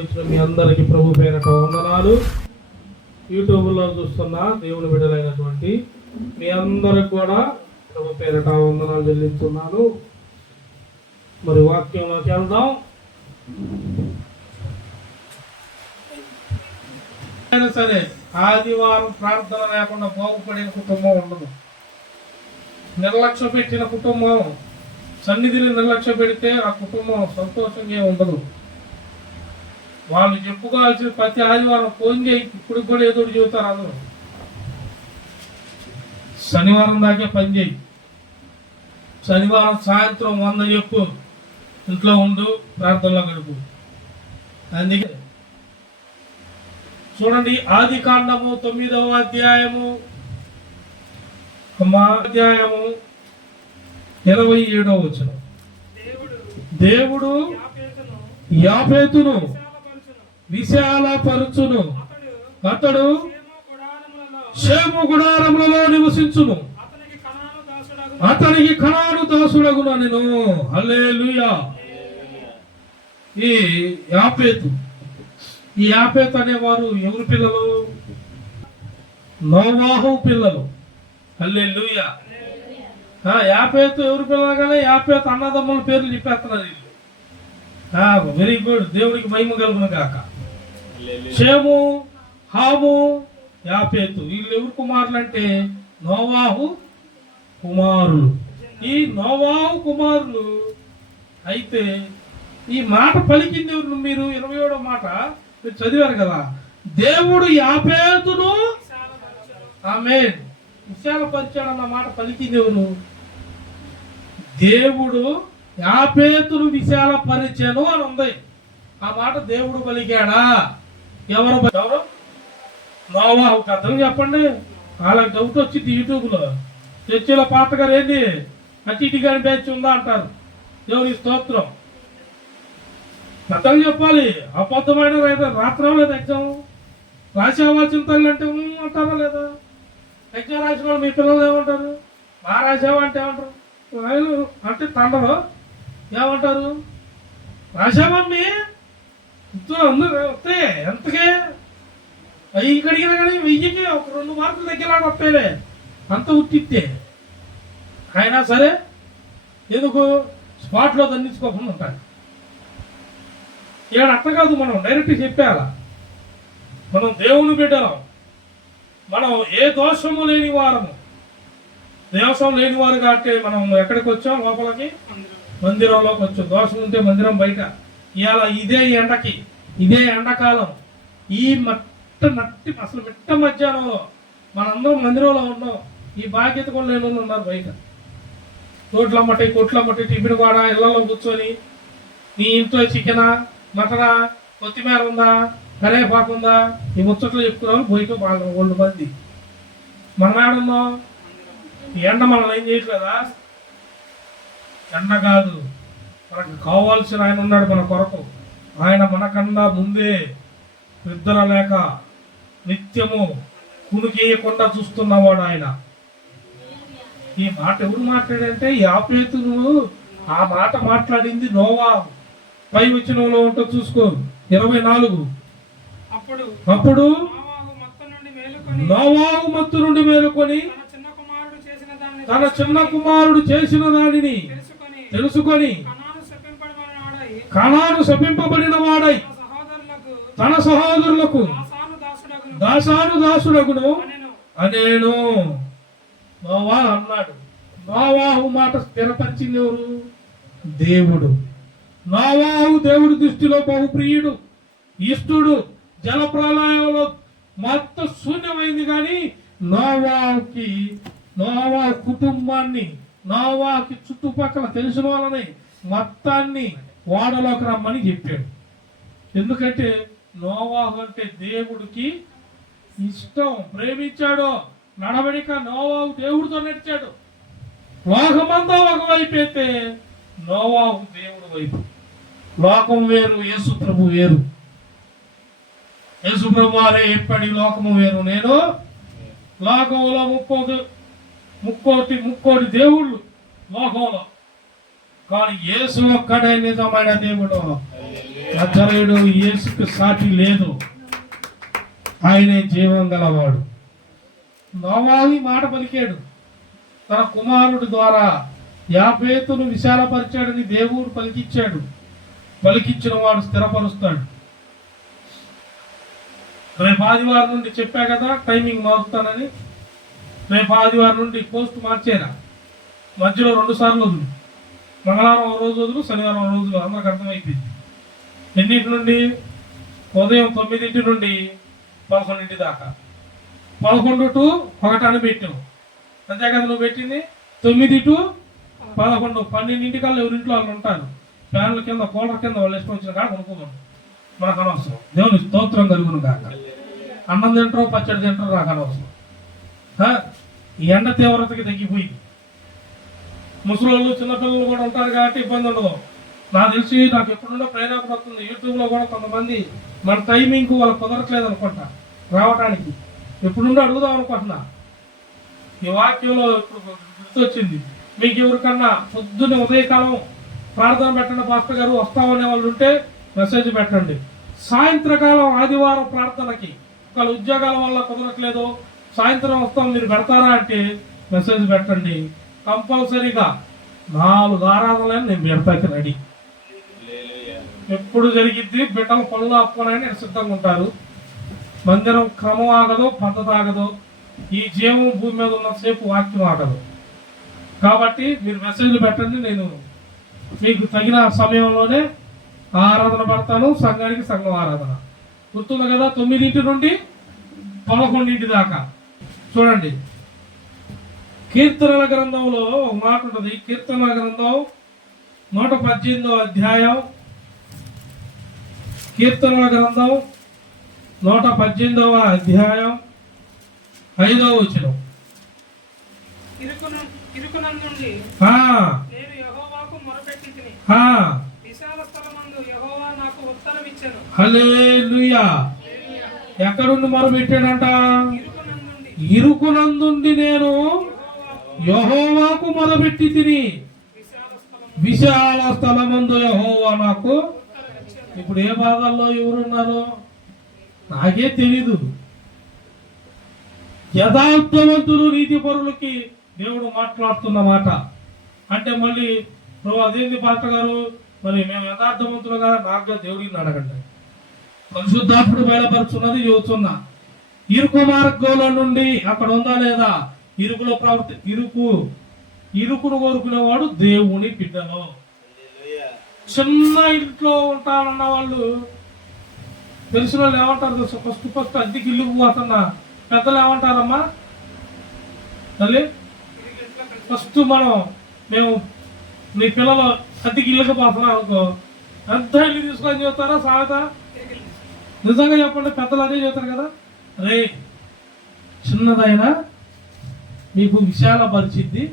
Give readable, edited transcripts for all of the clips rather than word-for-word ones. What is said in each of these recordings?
వచ్చిన మీ అందరికీ ప్రభు పేరట వందనాలు. యూట్యూబ్లో చూస్తున్న దేవుని బిడ్డలైనటువంటి మీ అందరికి కూడా ప్రభు పేరట వందనాలు చెల్లిస్తున్నాను. మరి వాక్యంలోకి వెళ్దాం. అయినా సరే ఆదివారం ప్రార్థన లేకుండా బాగుపడిన కుటుంబం ఉండదు. నిర్లక్ష్య పెట్టిన కుటుంబం, సన్నిధిని నిర్లక్ష్య పెడితే ఆ కుటుంబం సంతోషంగా ఉండదు. వాళ్ళు చెప్పుకోవాల్సిన ప్రతి ఆదివారం ఫోన్ చేయి, ఇప్పుడు కూడా ఏదో చెబుతారు అందరూ. శనివారం దాకే పని చేయి, శనివారం సాయంత్రం 100 చెప్పు, ఇంట్లో ఉండు, ప్రార్థనలో గడుపు. అందుకే చూడండి, ఆది కాండము 9వ అధ్యాయము 27వ వచనం. దేవుడు యాఫేతును విశాలపరచును, అతడు షేము గుడారములలో నివసించును, అతనికి కనాను దాసుడగును నేను. హల్లెలూయా. ఈ యాఫేతు అనేవారు ఎవరి పిల్లలు? నోవాహు పిల్లలు. హల్లెలూయా. యాఫేతు ఎవరి పిల్లలు? కానీ యాఫేతు అన్నదమ్ముల పేర్లు చెప్పేస్తున్నారు వీళ్ళు. వెరీ గుడ్, దేవుడికి మహిమ కలుగును గాక. షేము, హాము, యాఫేతు వీళ్ళు ఎవరు కుమారులు అంటే నోవాహు కుమారులు. ఈ నోవాహు కుమారులు అయితే ఈ మాట పలికింది ఎవరు? మీరు 27వ మాట మీరు చదివారు కదా. దేవుడు యాఫేతును ఆమేన్ విశాలపరిచాడన్న మాట పలికింది ఎవరు? దేవుడు యాఫేతును విశాలపరిచాను అని ఉంది. ఆ మాట దేవుడు పలికాడా? ఎవరు? నోవాహు. కథలు చెప్పండి. వాళ్ళకి డౌట్ వచ్చింది యూట్యూబ్లో. చర్చిలో పాత గారు ఏంది అటు ఇటు కానీ బ్యాచ్ ఉందా అంటారు. దేవుని స్తోత్రం. కథలు చెప్పాలి. అబద్ధమైన రాత్రి లేదు ఎగ్జామ్ రాసేవాల్సిన తల్లి అంటే అంటారా లేదా? ఎగ్జామ్ రాసిన వాళ్ళు మీ పిల్లలు ఏమంటారు? మా రాసావా అంటే ఏమంటారు? అంటే తండరు ఏమంటారు? రాసామమ్మీ వస్తే ఎంతకే వెయ్యి కడిగినా కానీ 1000కి ఒక 2 మార్కులు దగ్గర వస్తాయిలే, అంత ఉట్టిస్తే. అయినా సరే ఎందుకు స్పాట్లో దండించుకోకుండా ఉంటాయి. ఇక్కడ అట్ట కాదు, మనం డైరెక్ట్ చెప్పాలా. మనం దేవుని బిడ్డలం, మనం ఏ దోషము లేని వారము. దోషం లేని వారు కాబట్టి మనం ఎక్కడికి వచ్చాం? లోపలికి, మందిరంలోకి వచ్చాం. దోషం ఉంటే మందిరం బయట. ఇవాళ ఇదే ఎండకి, ఇదే ఎండాకాలం, ఈ నట్టి అసలు మిట్ట మధ్యాహ్నంలో మనందరం మందిరంలో ఉన్నాం. ఈ బాధ్యత కూడా లేని ఉన్నారు బయట. రోడ్లమ్మటి కొట్లమ్మటి టిఫిన్ కూడా ఇళ్లలో కూర్చొని నీ ఇంట్లో చికెనా, మటనా, కొత్తిమీర ఉందా, కరేపాకు ఉందా, ఈ ముచ్చట్లు చెప్తున్నాం బయట బాగా 2 మంది. మనం ఏడున్నాం? ఈ ఎండ మనల్ని ఏం చేయట్లేదా? ఎండ కాదు, మనకు కావాల్సిన ఆయన ఉన్నాడు మన కొరకు. ఆయన మనకన్నా ముందే నిద్ర లేక నిత్యము కునికేయకుండా చూస్తున్నవాడు ఆయన. ఈ మాట ఎవరు మాట్లాడంటే యాఫేతును. ఆ మాట మాట్లాడింది నోవాహు. పై వచనంలో ఉంటో చూసుకో, 24. అప్పుడు నోవాహు మత్తు నుండి మేలుకొని తన చిన్న కుమారుడు చేసిన దానిని తెలుసుకొని కనాను శపింపబడిన వాడై తన సహోదరులకు దాసుడగును అనేను నోవాహు అన్నాడు. నోవాహు మాట స్థిరపరిచింది ఎవరు? దేవుడు. నోవాహు దేవుడి దృష్టిలో బహుప్రియుడు, ఇష్టుడు. జల ప్రళయంలో మొత్తం శూన్యమైంది. కానీ నోవాహు కుటుంబాన్ని, నోవాహుకి చుట్టుపక్కల తెలిసిన వాళ్ళని మొత్తాన్ని ఓడలోకి రమ్మని చెప్పాడు. ఎందుకంటే నోవాహు అంటే దేవుడికి ఇష్టం, ప్రేమించాడు. నడవడిక నోవాహు దేవుడితో నడిచాడు. లోకమంతా ఒకవైపు అయితే నోవాహు దేవుడు వైపు. లోకం వేరు, యేసు ప్రభు వేరు. యేసు ప్రభు వారే ఎప్పటి లోకము వేరు. నేను లోకంలో ముక్కోటి దేవుళ్ళు లోకంలో, కానీ యేసు ఒక్కడే నిజమైన దేవుడు. నజరేయుడు యేసుకు సాటి లేదు. ఆయనే జీవం గలవాడు. నోవాహు మాట పలికాడు, తన కుమారుడి ద్వారా యాఫేతును విశాలపరిచాడని దేవుడు పలికిచ్చాడు. పలికిచ్చిన వాడు స్థిరపరుస్తాడు. రేపు ఆదివారం నుండి చెప్పా కదా టైమింగ్ మారుతానని. రేపు ఆదివారం నుండి పోస్ట్ మార్చేరా, మధ్యలో 2 సార్లు వదులు. మంగళవారం ఒక రోజు వదులు, శనివారం ఒక రోజులు. అందరికి అర్థమైపోయింది. ఎన్నింటి నుండి? ఉదయం 9 నుండి 11 దాకా. 11 to 1 అని పెట్టావు, అంతే కదా నువ్వు పెట్టింది. 9 to 11, 12 కల్లా ఎవరింట్లో వాళ్ళు ఉంటారు. ఫ్యాన్ల కింద, కూలర్ కింద వాళ్ళు ఇష్టం వచ్చిన కాడ కొనుక్కోమను, మనకు అనవసరం. దేవుని స్తోత్రం కలుగును కాక. అన్నం తింటారో పచ్చడి తింటారో నాకు అనవసరం. ఈ ఎండ తీవ్రతకి తగ్గిపోయింది. ముసలోళ్ళు చిన్నపిల్లలు కూడా ఉంటారు కాబట్టి ఇబ్బంది ఉండదు. నాకు తెలిసి నాకు ఎప్పుడుండో ప్రేరణ వస్తుంది. యూట్యూబ్లో కూడా కొంతమంది మన టైమింగ్కు వాళ్ళకి కుదరట్లేదు అనుకుంటా రావడానికి. ఎప్పుడుండో అడుగుదాం అనుకుంటున్నా. ఈ వాక్యంలో ఇప్పుడు గుర్తొచ్చింది. మీకు ఎవరికన్నా పొద్దున్న ఉదయకాలం ప్రార్థన పెట్టండి పాస్టర్ గారు వస్తామనే వాళ్ళు ఉంటే మెసేజ్ పెట్టండి. సాయంత్రకాలం ఆదివారం ప్రార్థనకి ఒకవేళ ఉద్యోగాల వల్ల కుదరట్లేదు, సాయంత్రం వస్తాం మీరు పెడతారా అంటే మెసేజ్ పెట్టండి. కంపల్సరీగా 4 ఆరాధనలను నేను పెడతాకి రెడీ. ఎప్పుడు జరిగిద్ది, బిడ్డలు పనులు ఆపుకోనని సిద్ధంగా ఉంటారు. మందిరం క్రమం ఆగదు, పద్ధతి ఆగదు. ఈ జీవం భూమి మీద ఉన్నసేపు వాక్యం ఆగదు. కాబట్టి మీరు మెసేజ్లు పెట్టండి, నేను మీకు తగిన సమయంలోనే ఆరాధన పడతాను. సంఘానికి సంఘం ఆరాధన గుర్తుంది కదా. 9 నుండి 11 దాకా. చూడండి, కీర్తనల గ్రంథంలో ఒక మాట ఉంటుంది. కీర్తనల గ్రంథం 118వ అధ్యాయం. కీర్తనల గ్రంథం 118వ అధ్యాయం 5వ వచనం. హల్లెలూయా. ఎక్కడుండి మొరపెట్టాడంట? ఇరుకునందుండి నేను యెహోవాకు మొరపెట్టి తిని, విశాల స్థలమందు యెహోవా నాకు. ఇప్పుడు ఏ భాగాల్లో ఎవరున్నారు నాకే తెలీదు. యథార్థవంతులు నీతిపరులకి దేవుడు మాట్లాడుతున్న మాట అంటే మళ్ళీ ప్రభు అదేంది పాస్టర్ గారు మరి మేము యథార్థవంతులుగా నాకు దేవుడిని అడగండి. పరిశుద్ధాత్ముడు బయలుపరుచున్నది చెబుతున్నా. ఇరుకు మార్గంలో నుండి అక్కడ ఉందా లేదా? ఇరుకులో ఇరుకును కోరుకునేవాడు దేవుని బిడ్డలో. చిన్న ఇంట్లో ఉంటానన్న వాళ్ళు తెలిసిన వాళ్ళు ఏమంటారు? ఫస్ట్ అద్దెకి ఇల్లు పోతున్నా పెద్దలు ఏమంటారమ్మా తల్లి? ఫస్ట్ మేము నీ పిల్లలు అద్దెకి ఇల్లుకి పోతున్నాం అనుకో, పెద్ద ఇల్లు తీసుకొని చెబుతారా సామెత? నిజంగా చెప్పండి, పెద్దలు అదే చెబుతారు కదా. రే చిన్నదైనా మీకు విశాల పరిచిద్ది,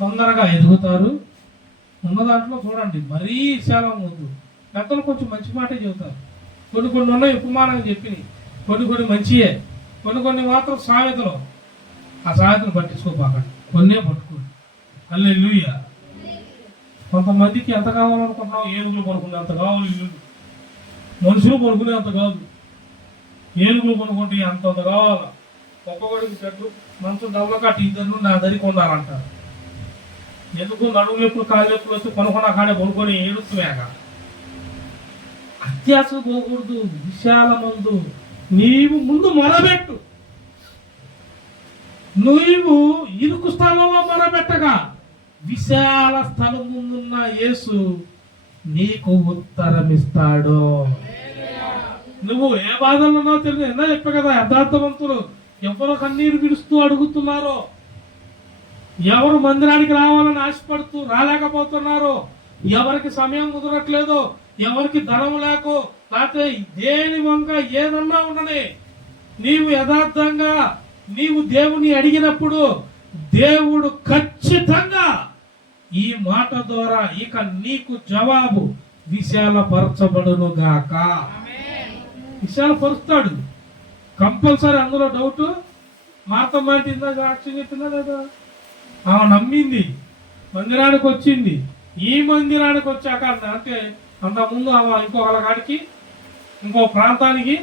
తొందరగా ఎదుగుతారు. ఉన్న దాంట్లో చూడండి మరీ విశాలం వద్దు. పెద్దలు కొంచెం మంచి మాటే చెబుతారు. కొన్ని ఉన్నాయి ఉపమానంగా చెప్పినాయి, కొన్ని మంచియే, కొన్ని మాత్రం సామెతలు. ఆ సామెతలు పట్టించుకోపాకండి, కొన్నే పట్టుకోండి. హల్లెలూయా. కొంతమందికి ఎంత కావాలనుకుంటున్నాం? ఏనుగులు కొనుక్కునేంత కావాలి ఇల్లు, మనుషులు కొనుక్కునేంత కాదు. ఏనుగులు కొనుక్కుంటే అంతంత కావాలా. ఒక్కొక్కడికి చెట్టు మంచం డబ్బులు కట్టి ఇద్దరు నా దరికి ఉండాలంటారు. ఎందుకు? నడుము నొప్పులు కాళ్ళు నొప్పులు వస్తే కొనుక్కున్న కాడే కొనుక్కొని ఏడుస్తున్నాక. అత్యాస పోకూడదు. విశాలమందు నీవు ముందు మొరబెట్టు. నువ్వు ఇరుకు స్థలంలో మొరబెట్టగా విశాల స్థలం ముందున్న యేసు నీకు ఉత్తరమిస్తాడు. నువ్వు ఏ బాధలు ఉన్నావు తెలియదు. ఎన్నో చెప్పా కదా, యథార్థవంతులు ఎవరు కన్నీరు విడుస్తూ అడుగుతున్నారో, ఎవరు మందిరానికి రావాలని ఆశపడుతూ రాలేకపోతున్నారో, ఎవరికి సమయం కుదరట్లేదో, ఎవరికి ధనం లేకో, లేకపోతే దేని వంక ఏదన్నా ఉండని, నీవు యథార్థంగా నీవు దేవుని అడిగినప్పుడు దేవుడు ఖచ్చితంగా ఈ మాట ద్వారా ఇక నీకు జవాబు విశాలపరచబడును గాక. విశాలపరుస్తాడు కంపల్సరీ. అందులో డౌట్. మార్తమ్మ అంటే ఇందా సాక్ష్యం చెప్పిందా లేదా? ఆమె నమ్మింది, మందిరానికి వచ్చింది. ఈ మందిరానికి వచ్చాక అంటే అంతకుముందు ఆమె ఇంకొకళ్ళ కాడికి ఇంకో ప్రాంతానికి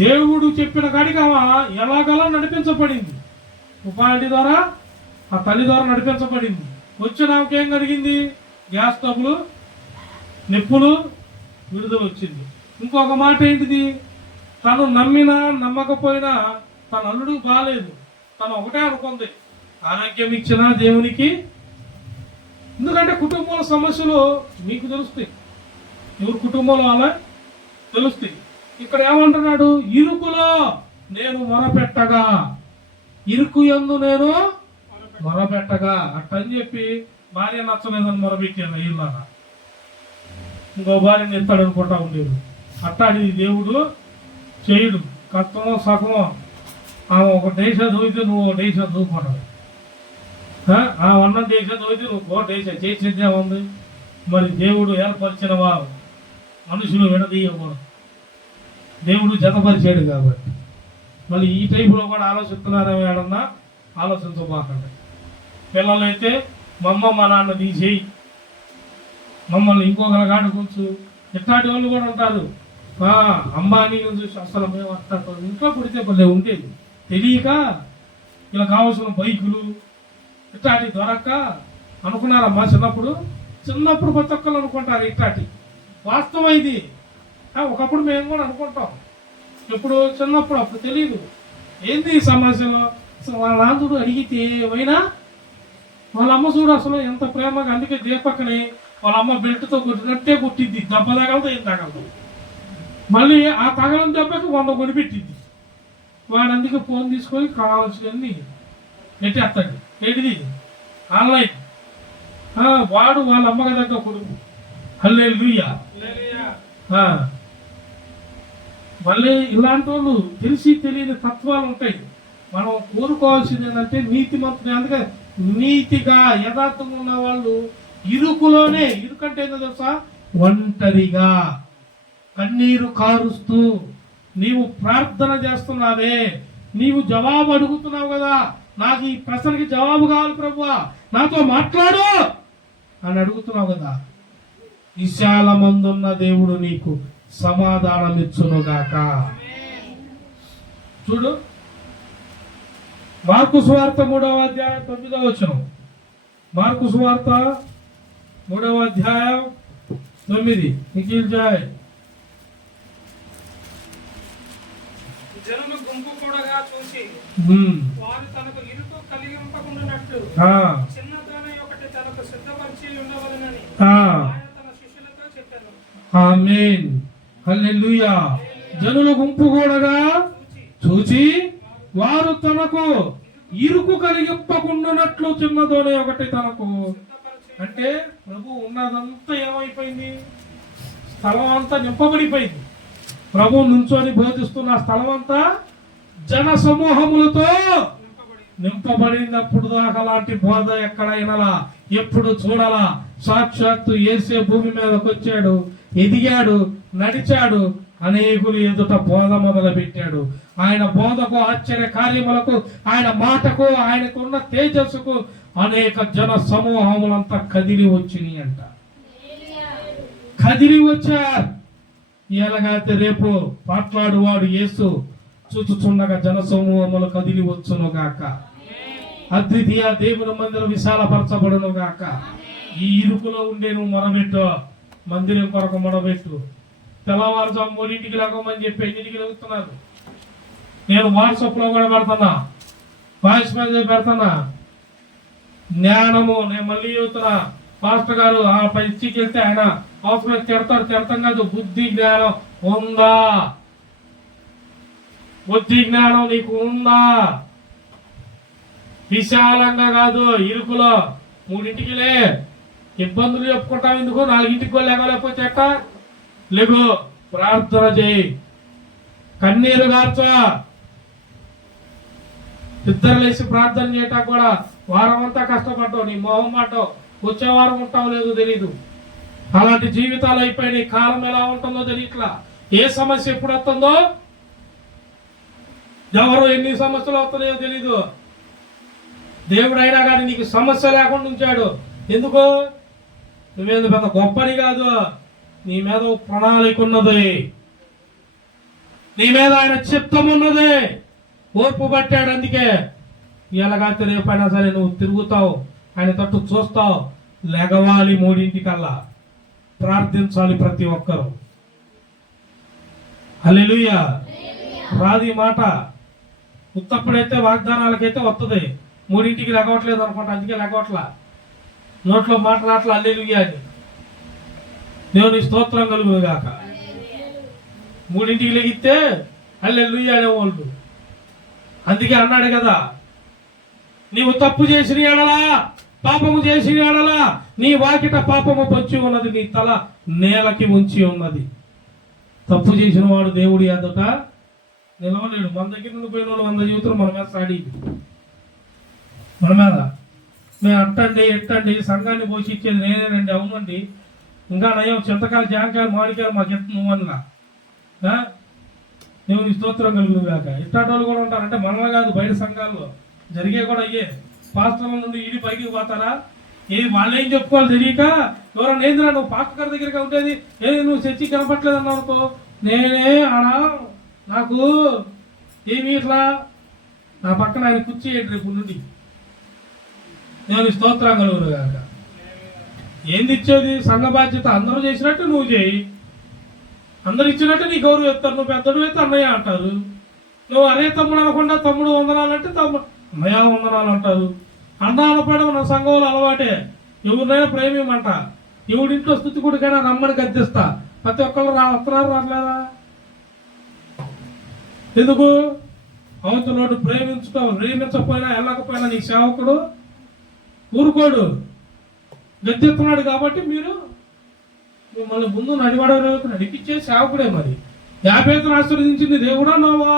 దేవుడు చెప్పిన కాడికి ఆమె ఎలాగలా నడిపించబడింది. ఉపాధి ద్వారా ఆ తల్లి ద్వారా నడిపించబడింది. వచ్చిన ఆమెకి ఏం కలిగింది? గ్యాస్ ట్రబుల్, నిప్పులు, విడుదల వచ్చింది. ఇంకొక మాట ఏంటిది? తను నమ్మినా నమ్మకపోయినా తన అల్లుడు బాగాలేదు, తను ఒకటే అనుకుంది ఆరోగ్యం ఇచ్చిన దేవునికి. ఎందుకంటే కుటుంబంలో సమస్యలు మీకు తెలుస్తాయి, ఎవరి కుటుంబంలో ఆమె తెలుస్తాయి. ఇక్కడ ఏమంటున్నాడు? ఇరుకులో నేను మొరపెట్టగా, ఇరుకు యందు నేను మొరపెట్టగా అట్టని చెప్పి భార్య నచ్చలేదని మొరపెట్టాను. ఇల్లాగా ఇంకో భార్యని ఎత్తాడు అనుకుంటా ఉండేది. అట్టాడి దేవుడు చేయుడు. కష్టమో సగమో ఆమె ఒక దేశ దోయితే నువ్వు ఒక దేశ దూపడవు, ఆ అన్న దేశ దోయితే నువ్వు ఒక దేశ చేసేదే ఉంది. మరి దేవుడు ఏర్పరిచిన వారు మనుషులు విడదీయకూడదు, దేవుడు జతపరిచాడు కాబట్టి. మళ్ళీ ఈ టైపులో కూడా ఆలోచిస్తున్నారని ఏడన్నా ఆలోచించబోకండి. పిల్లలైతే మా నాన్న తీసేయి, మమ్మల్ని ఇంకొకరి కాడ కూర్చు, ఇట్లాంటి వాళ్ళు కూడా ఉంటారు. అంబానీ చూసి అసలు మేము వస్తాం ఇంట్లో పుడితే పల్లె ఉండేది తెలియక ఇలా కావాల్సిన బైకులు ఇట్లాంటి దొరక్క అనుకున్నారమ్మా. చిన్నప్పుడు ప్రతి ఒక్కరు అనుకుంటారు ఇట్లాంటి. వాస్తవం ఇది. ఒకప్పుడు మేము కూడా అనుకుంటాం, ఇప్పుడు చిన్నప్పుడు అప్పుడు తెలియదు ఏంది ఈ సమస్యలు. వాళ్ళ నాన్నడు అడిగితే ఏమైనా వాళ్ళ అమ్మ చూడు అసలు ఎంత ప్రేమగా. అందుకే దీపక్కని వాళ్ళ అమ్మ బెల్ట్తో కొట్టినట్టే కొట్టిద్ది, దెబ్బ తగలదు ఏం తగలదు. మళ్ళీ ఆ తగలం దెబ్బకి 100 కొనిపెట్టిద్ది. వాడు అందుకే ఫోన్ తీసుకొని కావాల్సినవన్నీ పెట్టేస్తాడు. ఏంటిది? ఆన్లైన్. వాడు వాళ్ళ అమ్మకి దగ్గర కొడుకు. హల్లెలూయా. మళ్ళీ ఇలాంటి వాళ్ళు తెలిసి తెలియని తత్వాలు ఉంటాయి. మనం కోరుకోవాల్సింది ఏంటంటే నీతిమంతుని. అందుకే నీతిగా యథార్థంగా ఉన్న వాళ్ళు ఇరుకులోనే, ఇరుకంటే ఏంటో తెలుసా? ఒంటరిగా కన్నీరు కారుస్తూ నీవు ప్రార్థన చేస్తున్నావే, నీవు జవాబు అడుగుతున్నావు కదా, నాకు ఈ ప్రశ్నకి జవాబు కావాలి ప్రభువా, నాతో మాట్లాడు అని అడుగుతున్నావు కదా. విశాలమందున్న దేవుడు నీకు సమాధానం ఇచ్చునుగాక. చూడు మార్కు సువార్త 3వ అధ్యాయం 9వ వచనం. మార్కు సువార్త 3వ అధ్యాయం 9. నిఖిల్ జాయ్. జనులు గుంపు కూడగా చూసి వారు తనకు ఇరుకు కలిగింపకుండానట్లు చిన్న దోణి ఒకటి తనకు సిద్ధపరిచి ఉండవలెనని ఆయన తన శిష్యులతో చెప్పాను. ఆమేన్. హల్లెలూయా. జనులు గుంపు కూడగా చూచి వారు తనకు ఇరుకు కలిగింపకుండానట్లు చిన్న దోణి ఒకటి తనకు. అంటే ప్రభు ఉన్నదంతా ఏమైపోయింది? స్థలం అంతా నింపబడిపోయింది. ప్రభు నుంచొని బోధిస్తున్న స్థలం అంతా జన సమూహములతో నింపబడినప్పుడు దాకా అలాంటి బోధ ఎక్కడైనా ఎప్పుడు చూడాలా? సాక్షాత్తు యేసే భూమి మీదకి వచ్చాడు, ఎదిగాడు, నడిచాడు, అనేకులు ఎదుట బోధ మొదలు పెట్టాడు. ఆయన బోధకు, ఆశ్చర్య కార్యములకు, ఆయన మాటకు, ఆయనకున్న తేజస్సుకు అనేక జన సమూహములంతా కదిలి వచ్చినాయి అంట. కదిలి వచ్చారు. ఎలాగైతే రేపు మాట్లాడువాడు యేసు చూచుచుండగా జన సమూహములు కదిలి వచ్చును గాక. అద్వితీయ దేవుని మందిరం విశాలపరచబడును గాక. ఈ ఇరుకులో ఉండే నువ్వు మొరబెట్టు, మందిరం కొరకు మొరబెట్టు. తెల్లవారుజాము 3ంటికి లేకమని చెప్పి 8ంటికి లేగుతున్నారు. నేను వాట్సాప్ లో కూడా పెడుతున్నా, వాయిస్ మెసేజ్ పెడుతున్నా. జ్ఞానము నేను మళ్ళీ చెబుతున్నా. పాస్టర్ గారు ఆ పరిస్థితికి వెళ్తే ఆయన అవసరం తిడతాం కాదు, బుద్ధి జ్ఞానం ఉందా? బుద్ధి జ్ఞానం నీకు ఉందా? విశాలంగా కాదు, ఇరుకులో 3ంటికి లే. ఇబ్బందులు చెప్పుకుంటాం ఎందుకు? 4ంటికి లేకపోతే ఎట్ట? లేగు, ప్రార్థన చేయి, కన్నీరు గార్చా. ఇద్దరు లేచి ప్రార్థన చేయటం కూడా వారం అంతా కష్టపడ్డావు, నీ మొహం పడ్డావు, వచ్చే వారం ఉంటావు లేదో తెలీదు. అలాంటి జీవితాలు అయిపోయినాయి. కాలం ఎలా ఉంటుందో తెలియట్లా. ఏ సమస్య ఎప్పుడు వస్తుందో, ఎవరు ఎన్ని సమస్యలు వస్తున్నాయో తెలీదు. దేవుడు అయినా కానీ నీకు సమస్య లేకుండా ఉంచాడు. ఎందుకు? నువ్వేందు పెద్ద గొప్పని కాదు, నీ మీద ఒక ప్రణాళిక ఉన్నది, నీ మీద ఆయన చిత్తం ఉన్నది. ఓర్పు పట్టాడు, అందుకే ఎలాగైతే రేపైనా సరే నువ్వు తిరుగుతావు, ఆయన తట్టు చూస్తావు. లెగవాలి 3:00కల్లా, ప్రార్థించాలి ప్రతి ఒక్కరు. హల్లెలూయా. రాది మాట ఉత్తప్పుడైతే వాగ్దానాలకైతే వస్తుంది. 3:00కి లెగవట్లేదు అనుకుంటా, అందుకే లెగవట్లా. నోట్లో మాట్లాడట్లా హల్లెలూయా అని. దేవుని స్తోత్రం కలుగును గాక. 3:00కి లెగిస్తే హల్లెలూయా అనేవాళ్ళు. అందుకే అన్నాడు కదా, నీవు తప్పు చేసిన ఎడలా, పాపము చేసిన ఎడలా నీ వాకిట పాపము పొంచి ఉన్నది, నీ తల నేలకి ఉంచి ఉన్నది. తప్పు చేసిన వాడు దేవుడి ఎదుట నిలవలేడు. మన దగ్గర నుండి పోయిన వాళ్ళు 100 జీవితాలు మన మీద సాడి, మన మీద మేము అట్టండి ఎట్టండి సంఘాన్ని పోషించేది నేనేనండి. అవునండి, ఇంకా నయం చింతకాయలు జాంకాయలు మామిడికాయలు మాకు ఎత్తున్నా దేవుని స్తోత్రం కలుగును కాక. ఇట్లాంటి కూడా ఉంటారు, అంటే మనలో కాదు బయట సంఘాల్లో జరిగే కూడా అయ్యే. పాస్టర్ల నుండి ఈడి పైకి పోతారా, వాళ్ళు ఏం చెప్పుకోవాలి తెలియక, ఎవరన్నా ఏందిరా నువ్వు పాస్టర్ గారి దగ్గరగా ఉండేది, నువ్వు చర్చి కనపట్లేదు అన్నావుకో, నేనే ఆడా నాకు ఏమి ఇట్లా నా పక్కన ఆయన కుర్చీ రేపు నుండి. దేవుని స్తోత్రం కలుగును కాక. ఏంది ఇచ్చేది? సంఘ బాధ్యత అందరూ చేసినట్టు నువ్వు చేయి, అందరు ఇచ్చినట్టు నీ గౌరవం ఇస్తారు. నువ్వు పెద్దడు అయితే అన్నయ్య అంటారు, నువ్వు అరే తమ్ముడు అనకుండా తమ్ముడు వందనాలు అంటే తమ్ముడు అన్నయ్య వందనాలు అంటారు. అన్నాలు పడడం మన సంఘంలో అలవాటే. ఎవరినైనా ప్రేమేమంట, ఎవడింట్లో స్థుతి కొడుకైనా రమ్మని గద్దిస్తా. ప్రతి ఒక్కళ్ళు వస్తున్నారు, రావట్లేదా? ఎందుకు? అవతలోడు ప్రేమించకపోయినా వెళ్ళకపోయినా నీ సేవకుడు ఊరుకోడు, గద్దెత్తున్నాడు. కాబట్టి మీరు మిమ్మల్ని ముందు నడిపించే సేవకుడే. మరి యాబేతును ఆశీర్వదించింది దేవుడా నోవా?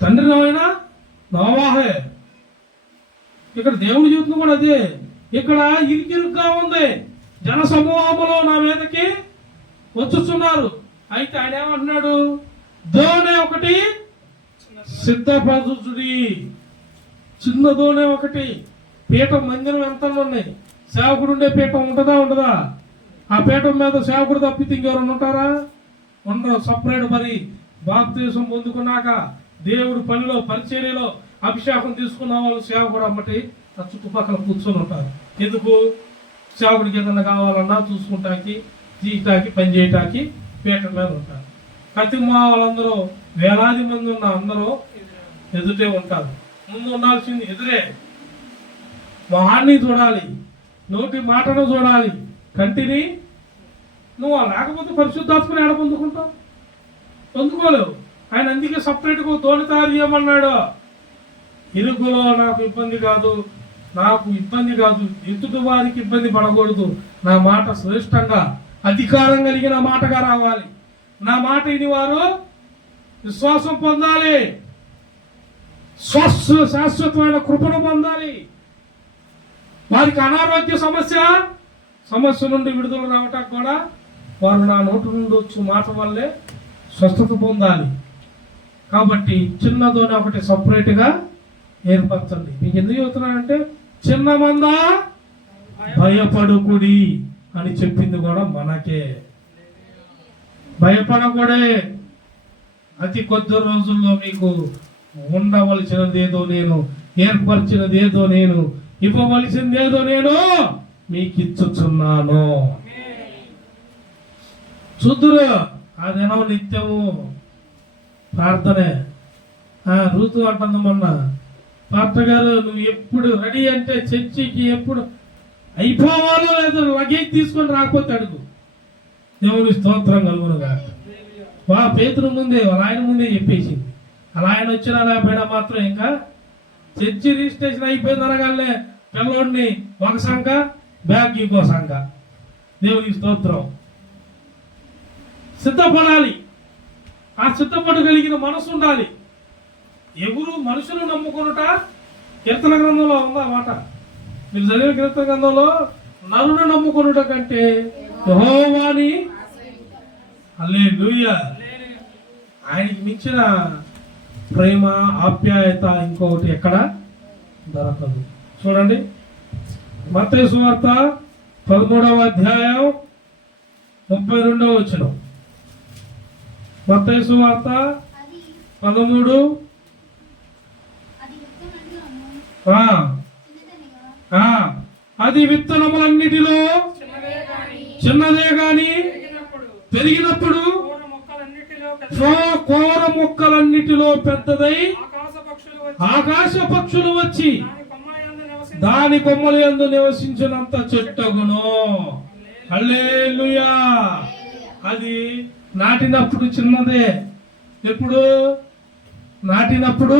తండ్రి నోవైనా నోవాహే. ఇక్కడ దేవుడి జీవితం కూడా అదే. ఇక్కడ ఇరుకిరుగ్గా ఉంది, జన సమూహములో నా మీదకి వచ్చుతున్నారు. అయితే ఆయన ఏమంటున్నాడు? దోణె ఒకటి సిద్ధపరచుడి, చిన్న దోణె ఒకటి. పీఠం మందిరం ఎంత ఉన్నాయి, సేవకుడు ఉండే పీఠం ఉండదా? ఆ పీఠం మీద సేవకుడు తప్పితే ఇంకెవరన్నా ఉంటారా? ఉండరు. సపరేట్. మరి బాప్తిసం పొందుకున్నాక దేవుడు పనిలో పరిచర్యలో అభిషేకం తీసుకున్న వాళ్ళు సేవకుడు అమ్మటి ఆ చుట్టుపక్కల కూర్చొని ఉంటారు. ఎందుకు? సేవకుడికి ఏదన్నా కావాలన్నా చూసుకుంటాకి, తీయటానికి, పని చేయటానికి పీఠం మీద ఉంటారు. ప్రతి మా వాళ్ళందరూ వేలాది మంది ఉన్న అందరూ ఎదుటే ఉంటారు. ముందు ఉండాల్సింది ఎదురే. మొహాన్ని చూడాలి, నోటి మాటను చూడాలి, కంటిని. నువ్వు లేకపోతే పరిశుద్ధాత్మని ఎడ పొందుకుంటావు? పొందుకోలేవు. ఆయన అందుకే సపరేట్గా దోణి తయారు చేయమన్నాడు. ఇరుకులో నాకు ఇబ్బంది కాదు, ఎదుటి వారికి ఇబ్బంది పడకూడదు. నా మాట శ్రేష్టంగా అధికారం కలిగిన మాటగా రావాలి. నా మాట ఇని వారు విశ్వాసం పొందాలి, శాశ్వతమైన కృపను పొందాలి. వారికి అనారోగ్య సమస్య నుండి విడుదల రావటానికి కూడా వారు నా నోటి నుండి వచ్చి మాట వల్లే స్వస్థత పొందాలి. కాబట్టి చిన్నదోనే ఒకటి సపరేట్గా ఏర్పరచండి. మీకు ఎందుకు చెబుతున్నానంటే, చిన్న మంద భయపడుకుడి అని చెప్పింది కూడా మనకే. భయపడకూడే. అతి కొద్ది రోజుల్లో మీకు ఉండవలసినదేదో నేను, ఏర్పరిచినదేదో నేను, ఇవ్వవలసిందేదో నేను మీకు ఇచ్చుచున్నాను. చూద్దురు. అదేనో నిత్యము ప్రార్థనే. ఋతు అంటుంది మొన్న, పాస్టర్ గారు నువ్వు ఎప్పుడు రెడీ అంటే చర్చికి ఎప్పుడు అయిపోవాలో లేదో లగేజ్ తీసుకొని రాకపోతే అడుగు. దేవుని స్తోత్రం కలుగునుగా. పేతురు ముందే వాళ్ళ ఆయన ముందే చెప్పేసింది. అలా ఆయన వచ్చినా లేకపోయినా మాత్రం ఇంకా చర్చి రిజిస్ట్రేషన్ అయిపోయింది అనగానే పిల్లోడిని ఒక సంఘ, బ్యాగ్ ఇంకో సంఘ. దేవుని స్తోత్రం. సిద్ధపడాలి. ఆ సిద్ధపడగలిగిన మనసు ఉండాలి. ఎవరు మనుషులు నమ్ముకొనుట కీర్తన గ్రంథంలో ఉందా మాట? మీరు చదివిన కీర్తన గ్రంథంలో నరుని నమ్ముకొనుట కంటే యెహోవాని, హల్లెలూయా, ఆయనకి మించిన ప్రేమ ఆప్యాయత ఇంకొకటి ఎక్కడ దొరకదు. చూడండి, మత్తయి సువార్త 13వ అధ్యాయం 32వ వచనం. మత్తయి సువార్త 13. అది విత్తనములన్నిటిలో చిన్నదే గాని పెరిగినప్పుడు కోర మొక్కలన్నిటిలో పెద్దదై ఆకాశ పక్షులు వచ్చి దాని కొమ్మల యందు నివసించినంత చెట్టగును. హల్లెలూయా. అది నాటినప్పుడు చిన్నదే. ఎప్పుడు నాటినప్పుడు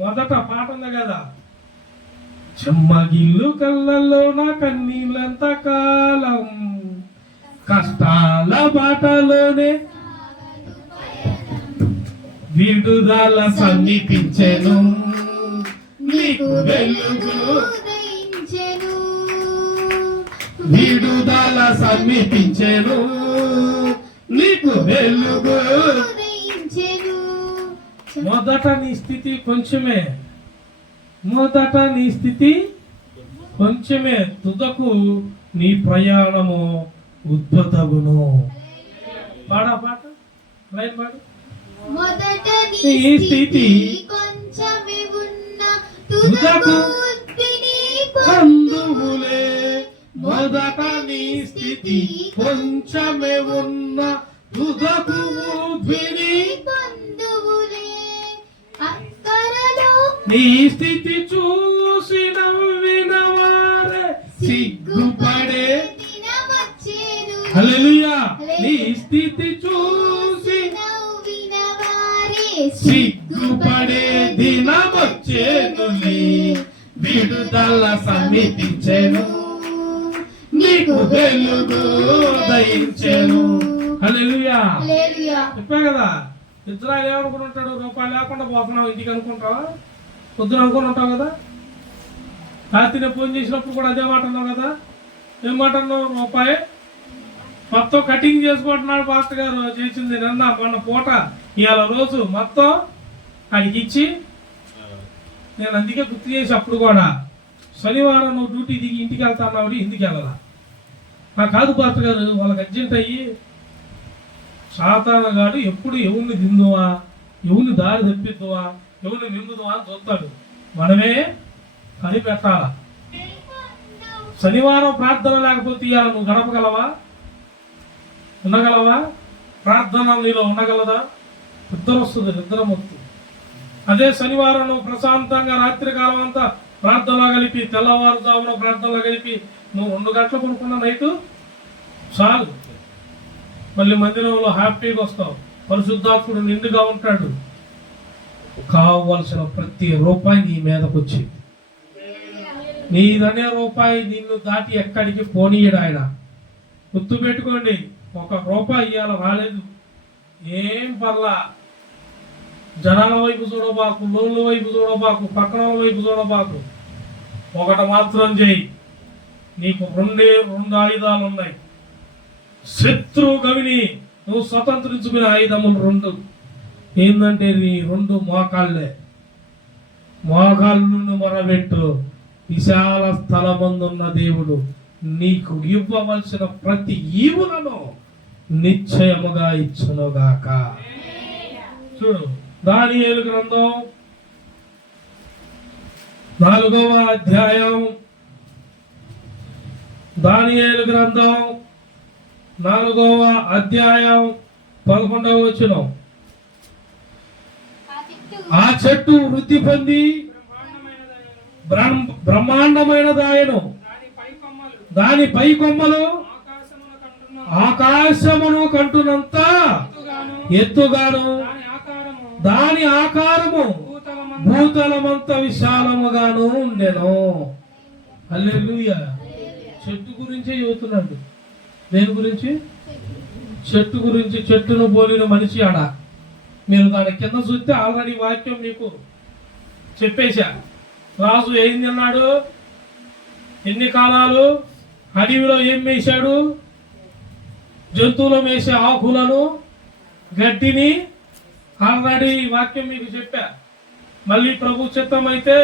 మొదట పాట ఉంది కదా, చెమ్మగిల్లు కళ్ళల్లో నా కన్నీళ్ళంత కాలం, కష్టాల బాటలోనే విడుదల సమీపించెను, నీకు వెలుగు విడుదల సమీపించెను, నీకు వెలుగు. మొదట నీ స్థితి కొంచెమే, మొదట నీ స్థితి కొంచెమే, తుదకు నీ ప్రయాణము ఉద్భుతమును. పాడా పాట లైన్ పాడు. మొదట నీ స్థితి కొంచెమే ఉన్న తుదకు అందువులే. మొదట నీ స్థితి కొంచెమే ఉన్న తుదకు ఊర్ధ్విని బంధువులే. అక్కరలో నీ స్థితి చూసి నవ్విన వారే సిగ్గుపడే దినమచ్చేను. హల్లెలూయా. నీ స్థితి చూసి నవ్విన వారే సిగ్గుపడే దినమొచ్చేనులే, విడుదల సమీపించెను, నీకు వెలుగు దయించెను. హల్లెలూయా. హల్లెలూయా. చెప్పా కదా, ఇజ్రాయెల్ ఏమనుకుని ఉంటాడు, రూపాయి లేకుండా పోతున్నావు ఇంటికి అనుకుంటావా? పొద్దున అనుకుని ఉంటావు కదా. రాత్రి ఫోన్ చేసినప్పుడు కూడా అదే మాట అన్నావు కదా. ఏం మాట అన్నావు? రూపాయి మొత్తం కటింగ్ చేసుకుంటున్నాడు పాస్టర్ గారు, చేసింది నిన్న మొన్న పూట ఇవాళ రోజు మొత్తం ఆయనకి ఇచ్చి, నేను అందుకే గుర్తు చేసి అప్పుడు కూడా శనివారం నువ్వు డ్యూటీ దిగి ఇంటికి వెళ్తాన్నావు, ఇంటికి వెళ్ళాల. నాకు కాదు పాస్టర్ గారు, వాళ్ళకి అర్జెంట్ అయ్యి సాతానగాడు ఎప్పుడు ఎవరిని దిందువా, ఎవరిని దారి తప్పిద్దువా, ఎవరిని నిందుదువా అని చూస్తాడు. మనమే కనిపెట్టాల. శనివారం ప్రార్థన లేకపోతే ఇవాళ నువ్వు గడపగలవా? ఉండగలవా? ప్రార్థన నీలో ఉండగలదా? నిద్ర వస్తుంది, నిద్ర వస్తుంది. అదే శనివారం నువ్వు ప్రశాంతంగా రాత్రి కాలం అంతా ప్రార్థనలో కలిపి, తెల్లవారుజామున ప్రార్థనలో కలిపి నువ్వు 2 గంటలు కొనుక్కున్న నైటు చాలు, మళ్ళీ మందిరంలో హ్యాపీగా వస్తావు. పరిశుద్ధాత్ముడు నిండుగా ఉంటాడు. కావలసిన ప్రతి రూపాయి నీ మీదకి వచ్చింది. నీదనే రూపాయి నిన్ను దాటి ఎక్కడికి పోనీయడు ఆయన. గుర్తు పెట్టుకోండి, 1 రూపాయి ఇవాళ రాలేదు, ఏం పర్లా. జనాల వైపు చూడబాకు, లోన్ల వైపు చూడబాకు, పక్కన వైపు చూడబాకు. ఒకటి మాత్రం చేయి, నీకు 2 ఆయుధాలు ఉన్నాయి. శత్రువు గవిని నువ్వు స్వతంత్రించుకునే ఆయుధములు 2 ఏంటంటే నీ 2 మోకాళ్ళే. మోకాళ్ళు మొరబెట్టు. విశాల స్థలమందున్న దేవుడు నీకు ఇవ్వవలసిన ప్రతి ఈవులను నిశ్చయముగా ఇచ్చునుగాక. చూడు, దానియేలు గ్రంథం 4వ అధ్యాయం, దానియేలు గ్రంథం 4వ అధ్యాయం 11వ వచనం. ఆ చెట్టు వృద్ధి పొంది బ్రహ్మాండమైనదాయను, దాని పై కొమ్మలు ఆకాశమును కంటున్నంత ఎత్తుగాను, దాని ఆకారము భూతలమంత విశాలముగాను ఉండెను. హల్లెలూయా. చెట్టు గురించే చెబుతున్నాడు. దేని గురించి? చెట్టు గురించి. చెట్టును పోలిన మనిషి ఆడ. మీరు దాని కింద చూస్తే ఆల్రెడీ వాక్యం మీకు చెప్పేశా. రాజు ఏం తిన్నాడు, ఎన్ని కాలాలు అడవిలో ఏం వేశాడు, జంతువులు వేసే ఆకులను, గడ్డిని ఆల్రెడీ వాక్యం మీకు చెప్పా. మళ్ళీ ప్రభు చిత్తం అయితే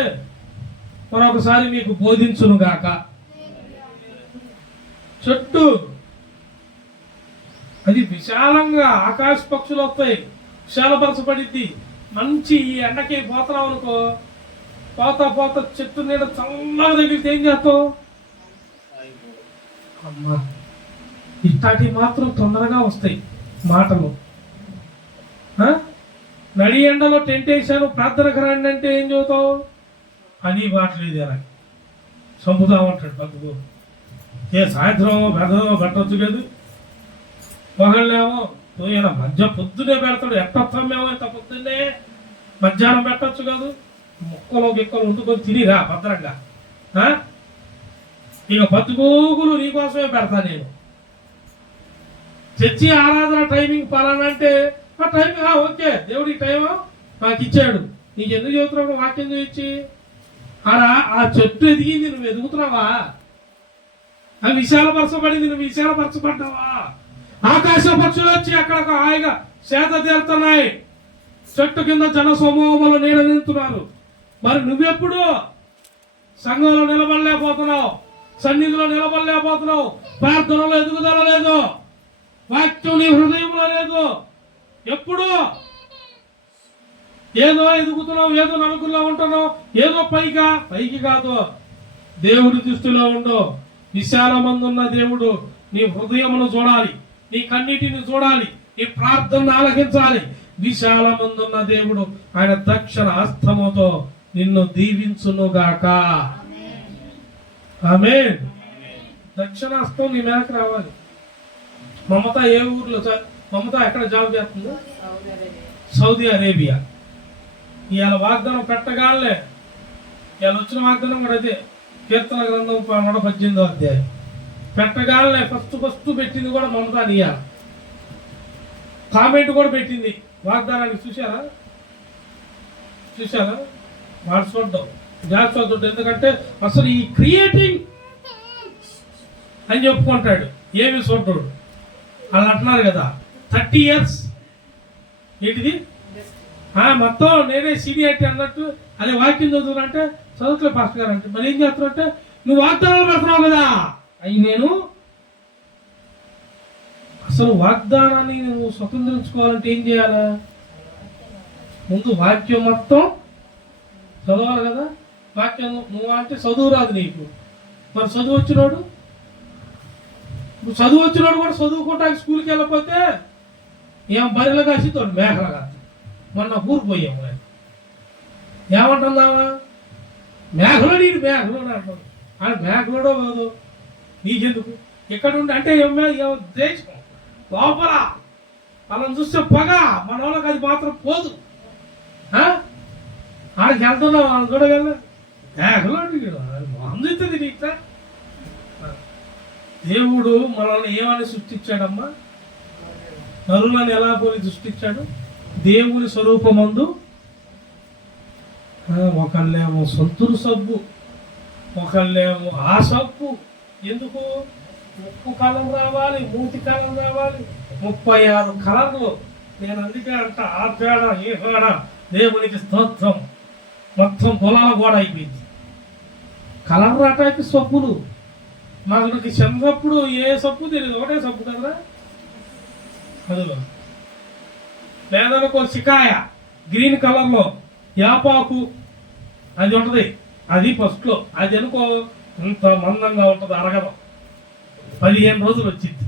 మరొకసారి మీకు బోధించును గాక. చెట్టు అది విశాలంగా ఆకాశ పక్షులు వస్తాయి, విశాలపరచబడిద్ది. మంచి ఈ ఎండకి పోతున్నావు అనుకో, పోతా చెట్టు నీడ చల్లగా తగిలితే ఏం చేస్తావు? అమ్మా, ఇట్లాంటి మాత్రం తొందరగా వస్తాయి మాటలు. నడి ఎండలో టెంట్ వేసాను ప్రార్థనకు రండి అంటే ఏం చదువుతావు? అని మాటలేదు ఎలా చంపుతామంటాడు బతుకు. ఏ సాయంత్రం బెదమో పెట్టచ్చు లేదు, ఒకళ్ళేమో ఈయన మధ్య పొద్దునే పెడతాడు. ఎట్టొస్తామేమో ఇంత పొద్దున్నే మధ్యాహ్నం పెట్టచ్చు కాదు, ముక్కలు గిక్కలు వండుకొని తినిరా భద్రంగా. ఇక బతుకోగులు నీకోసమే పెడతా నేను. చర్చి ఆరాధన టైమింగ్ పలానంటే ఆ టైమింగ్ ఓకే, దేవుడికి టైం నాకు ఇచ్చాడు, నీకు ఎందుకు చెబుతున్నావు వాక్యం చూపించి? అలా ఆ చెట్టు ఎదిగింది, నువ్వు ఎదుగుతున్నావా? అది విశాలపరచబడింది, నువ్వు విశాలపరచబడ్డావా? ఆకాశ పక్షులు వచ్చి అక్కడ హాయిగా సేద తీరుతున్నాయి, చెట్టు కింద జన సమూహములు నీడ నింతున్నారు. మరి నువ్వెప్పుడు సంఘంలో నిలబడలేకపోతున్నావు, సన్నిధిలో నిలబడలేకపోతున్నావు, ప్రార్థనలో ఎదుగుదల లేదు, వాక్యం నీ హృదయంలో లేదు. ఎప్పుడు ఏదో ఎదుగుతున్నావు, ఏదో నలుగురిలో ఉంటున్నావు, ఏదో పైకి కాదు, దేవుడి దృష్టిలో ఉండు. విశాలమందున్న దేవుడు నీ హృదయమును చూడాలి, నీ కన్నిటిని చూడాలి, నీ ప్రార్థనను ఆలకించాలి. విశాలమందున్న దేవుడు ఆయన దక్షిణ హస్తముతో నిన్ను దీవించునుగాక. ఆమేన్. దక్షిణ హస్తం నీ మీదకి రావాలి. మమత ఏ ఊర్లో మమత ఎక్కడ జాబ్ చేస్తుందో? Saudi Arabia. ఇవాళ వాగ్దానం పెట్టగానే ఇవాళ వచ్చిన వాగ్దానం కూడా అదే, కీర్తన గ్రంథం 18వ అధ్యాయం. పెట్టగానే ఫస్ట్ పెట్టింది కూడా మమత ఇవాళ. కామెంట్ కూడా పెట్టింది వాగ్దానానికి. చూసారా? వాడు చూడ్డం జాగ్రత్త. ఎందుకంటే అసలు ఈ క్రియేటింగ్ అని చెప్పుకుంటాడు, ఏమి చూడ్డాడు. వాళ్ళు అంటున్నారు కదా 30 years ఏంటిది మొత్తం నేనే సీనియారిటీ అన్నట్టు. అదే వాక్యం చదువుతున్నంటే చదువుతులే పాస్టర్ గారు అంటే, మరి ఏం చేస్తున్నావు? నువ్వు వాగ్దానాలు పెడుతున్నావు కదా. అవి నేను అసలు వాగ్దానాన్ని నువ్వు స్వతంత్రించుకోవాలంటే ఏం చేయాలా? ముందు వాక్యం మొత్తం చదవాలి కదా. వాక్యం నువ్వు అంటే చదువు రాదు నీకు, మరి చదువు వచ్చినోడు కూడా చదువుకోవటానికి స్కూల్కి వెళ్ళకపోతే ఏం బరిలో కాసి తోడు మేకలు కాదు. మొన్న ఊరు పోయాము, ఏమంటున్నావా? మేకలో అంటాడు. ఆయన మేకలోడో కాదు, నీకెందుకు ఇక్కడ ఉండి అంటే దేశం లోపల వాళ్ళని చూస్తే పగ, మన వాళ్ళకి అది మాత్రం పోదు. ఆడికి వెళ్తున్నావు, వాళ్ళని చూడగల మేకలో అందుతుంది నీకు. దేవుడు మనల్ని ఏమని సృష్టించాడమ్మా? నరులను ఎలా పోలి సృష్టించాడు? దేవుని స్వరూపమందు. ఒకళ్ళేమో సొంతూరు సబ్బు, ఒకళ్ళేమో ఆ సబ్బు. ఎందుకు? ముక్కు కలం రావాలి, మూతి కలం రావాలి, 36 కలర్లు. నేను అందుకే అంట ఆ పేడ ఈ పేడ దేవునికి స్తోత్రం. మొత్తం పొలాల గోడ అయిపోయింది. కలర్ రాటానికి సబ్బులు. మనకి చిన్నప్పుడు ఏ సబ్బు తెలియదు, ఒకటే సబ్బు కదా. అదిలో లేదనుకో సికాయ గ్రీన్ కలర్లో యాపాకు అది ఉంటుంది, అది ఫస్ట్లో. అది అనుకో ఇంత మందంగా ఉంటుంది, అరగడం 15 రోజులు వచ్చింది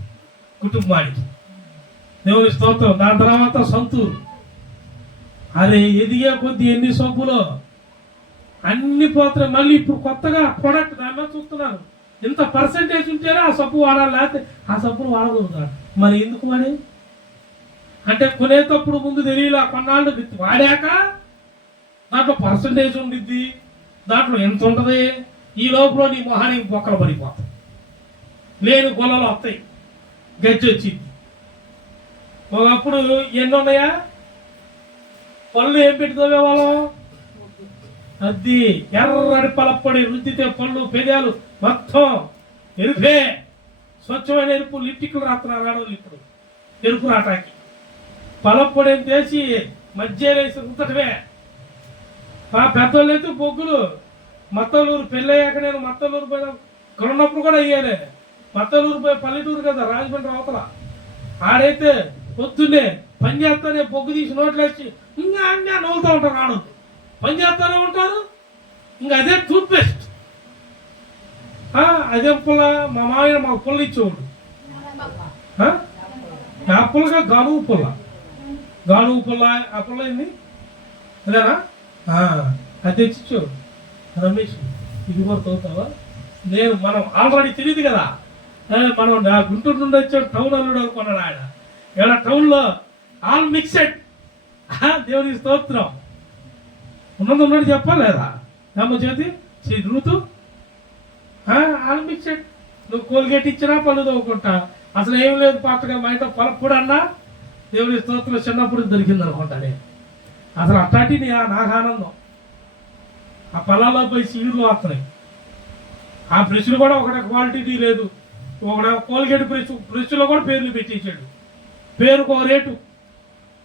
కుటుంబానికి. దేవుని స్తోత్రం. దాని తర్వాత సంతూరు. అరే ఎదిగే కొద్ది ఎన్ని సబ్బులో అన్ని పోతాయి. మళ్ళీ ఇప్పుడు కొత్తగా ప్రొడక్ట్ దాని మీద చూస్తున్నారు, ఇంత పర్సెంటేజ్ ఉంటేనే ఆ సబ్బు వాడాలి, లేకపోతే ఆ సబ్బును వాడకూడదు. మరి ఎందుకు వాడి అంటే కొనేటప్పుడు ముందు తెలియలా, కొన్నాళ్ళు వాడాక దాంట్లో పర్సంటేజ్ ఉండిద్ది, దాంట్లో ఎంత ఉంటుంది. ఈ లోపల నీ మొహానికి బొక్కలు పడిపోతాయి, లేని గొల్లలు వస్తాయి, గజ్జి వచ్చింది. ఒకప్పుడు ఎన్ని ఉన్నాయా పళ్ళు? ఏం పెట్టుకోవే వాళ్ళం? అది ఎర్రడి పలప్పడి రుద్దితే పళ్ళు పెదాలు మొత్తం ఎరుపే, స్వచ్ఛమైన ఎరుపు. లిప్టిక్లు రాస్తున్నారు ఆడవాళ్ళు ఇప్పుడు ఎరుపు రాటానికి. పలప్పొడి తీసి మధ్య వేసి రుద్దటమే. మా పెద్దోళ్ళు అయితే బొగ్గులు. మత్తలూరు పెళ్ళయ్యాక నేను మత్తలూరు పోయిన కొన్నప్పుడు కూడా అయ్యానే మత్తలూరు పోయి పల్లెటూరు కదా, రాజమండ్రి అవతల. ఆడైతే పొద్దున్నే పని చేస్తానే పొగ్గు తీసి నోట్లు వేసి ఇంకా అన్నీ నవ్వుతూ ఉంటారు. ఆడు పని చేస్తానే ఉంటారు. ఇంకా అదే టూత్ పేస్ట్, అదే పుల్ల. మా మామయ్య మాకు పుల్ల ఇచ్చేవాడు. ఆ పుల్లగా గానుగు పుల్ల, గానుగు పుల్ల. ఆ పుల్ల ఏంది అదేనా? అది తెచ్చిచ్చేవాడు. రమేష్ ఇది కూడా తోతావా? మనం ఆల్రెడీ తెలియదు కదా. మనం గుంటూరు నుండి వచ్చాడు, టౌన్ అల్లుడు అనుకున్నాడు ఆయన. ఇక్కడ టౌన్లో ఆల్ మిక్సెడ్. దేవునికి స్తోత్రం. ఉన్నది చెప్పాలి లేదా? అమ్మ చేతి రూతు ఆల్ మిక్సెడ్. నువ్వు కోల్గేట్ ఇచ్చినా పళ్ళు తవ్వుకుంటా. అసలు ఏం లేదు పాత్రగా మా ఇంట్లో పొలప్పుడు అన్నా దేవుని స్తోత్రం చిన్నప్పుడు దొరికింది అనుకుంటానే. అసలు అట్లాంటి నాకు ఆనందం. ఆ పొలాల్లో పోయి సీడ్లు వస్తున్నాయి. ఆ బ్రష్లు కూడా ఒకటే క్వాలిటీ లేదు. ఒక కోల్గేట్ బ్రష్లో కూడా పేర్లు పెట్టించాడు. పేరుకు ఒక రేటు.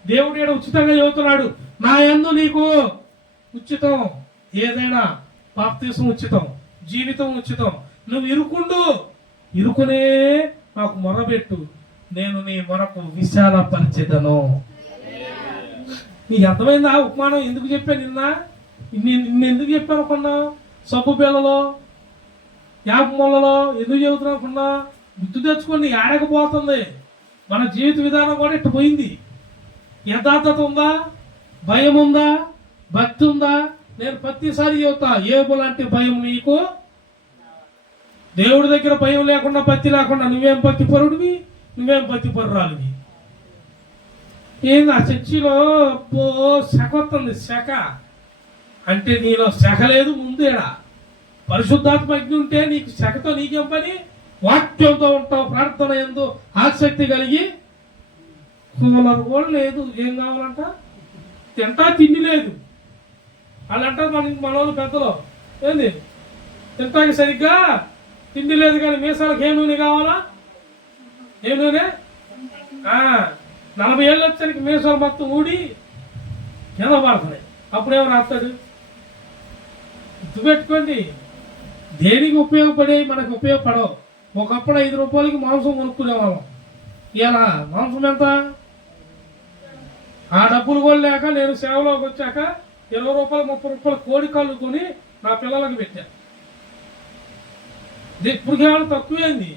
దేవుడు ఏడు ఉచితంగా చెబుతున్నాడు, నా యందు నీకు ఉచితం. ఏదైనా బాప్తీసం ఉచితం, జీవితం ఉచితం. నువ్వు ఇరుకునే నాకు మొరబెట్టు, నేను నీ మొరకు విశాలపరిచెదను. నీకు అర్థమైందా ఉపమానం? ఎందుకు చెప్పాను నిన్న ఎందుకు చెప్పాను అనుకున్నా? సబ్బు పిల్లలో యాప మొలలో ఎందుకు చెబుతున్నా అనుకున్నా? గుర్తు తెచ్చుకొని ఆడకపోతుంది. మన జీవిత విధానం కూడా ఇట్టు పోయింది. యథార్థత ఉందా? భయం ఉందా? భక్తి ఉందా? నేను ప్రతిసారి చెబుతా, ఏబు లాంటి భయం నీకు. దేవుడి దగ్గర భయం లేకుండా, భక్తి లేకుండా నువ్వేం భక్తి పరుడివి, నువ్వేం భక్తి పరురాలివి. ఏంది ఆ చర్చిలో శక వస్తుంది. శక అంటే నీలో శక లేదు ముందేడా. పరిశుద్ధాత్మ అగ్ని ఉంటే నీకు శకతో నీకేం పని? వాక్యంతో ఉంటావు, ప్రార్థన ఎందు ఆసక్తి కలిగి. కూలర్ కూడా లేదు. ఏం కావాలంట? తింటా తిండి లేదు. వాళ్ళు అంటారు మన వాళ్ళు పెద్దలు, ఏంది తింటాకి సరిగ్గా తిండి లేదు కానీ మీసాలకు ఏ నూనె కావాలా? ఏ నూనె? 40 ఏళ్ళు వచ్చానికి మీసాలు మొత్తం ఊడి కింద పడుతున్నాయి. అప్పుడేమో రాస్తాడు? గుర్తుపెట్టుకోండి, దేనికి ఉపయోగపడే మనకు ఉపయోగపడవు. ఒకప్పుడు 5 రూపాయలకి మాంసం కొనుక్కునేవాళ్ళం. ఇలా మాంసం ఎంత? ఆ డబ్బులు కూడా లేక నేను సేవలోకి వచ్చాక 20 రూపాయలు 30 రూపాయలు కోడి కాళ్ళు కొని నా పిల్లలకు పెట్టాను. ఇప్పుడు కేవలం తక్కువైంది.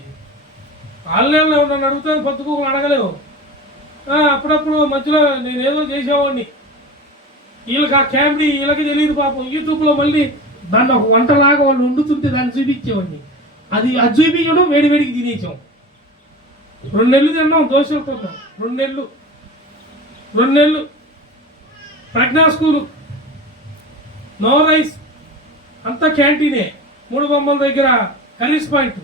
ఆన్లైన్లో నన్ను అడుగుతాను, పొద్దుకోకలు అడగలేవు. అప్పుడప్పుడు మధ్యలో నేనేదో చేసేవాడిని. వీళ్ళకి ఆ క్యామెరీ వీళ్ళకి తెలియదు పాపం. యూట్యూబ్లో మళ్ళీ దాన్ని ఒక వంటలాగా వాళ్ళు వండుతుంటే దాన్ని చూపించేవాడిని. అది చూపించడం వేడివేడికి తినేసాం. 2 నెలలు తిన్నాం దోశల కోసం. 2 నెలలు ప్రజ్ఞా స్కూలు, నో రైస్, అంతా క్యాంటీనే. 3 బొమ్మల దగ్గర కర్రీస్ పాయింట్.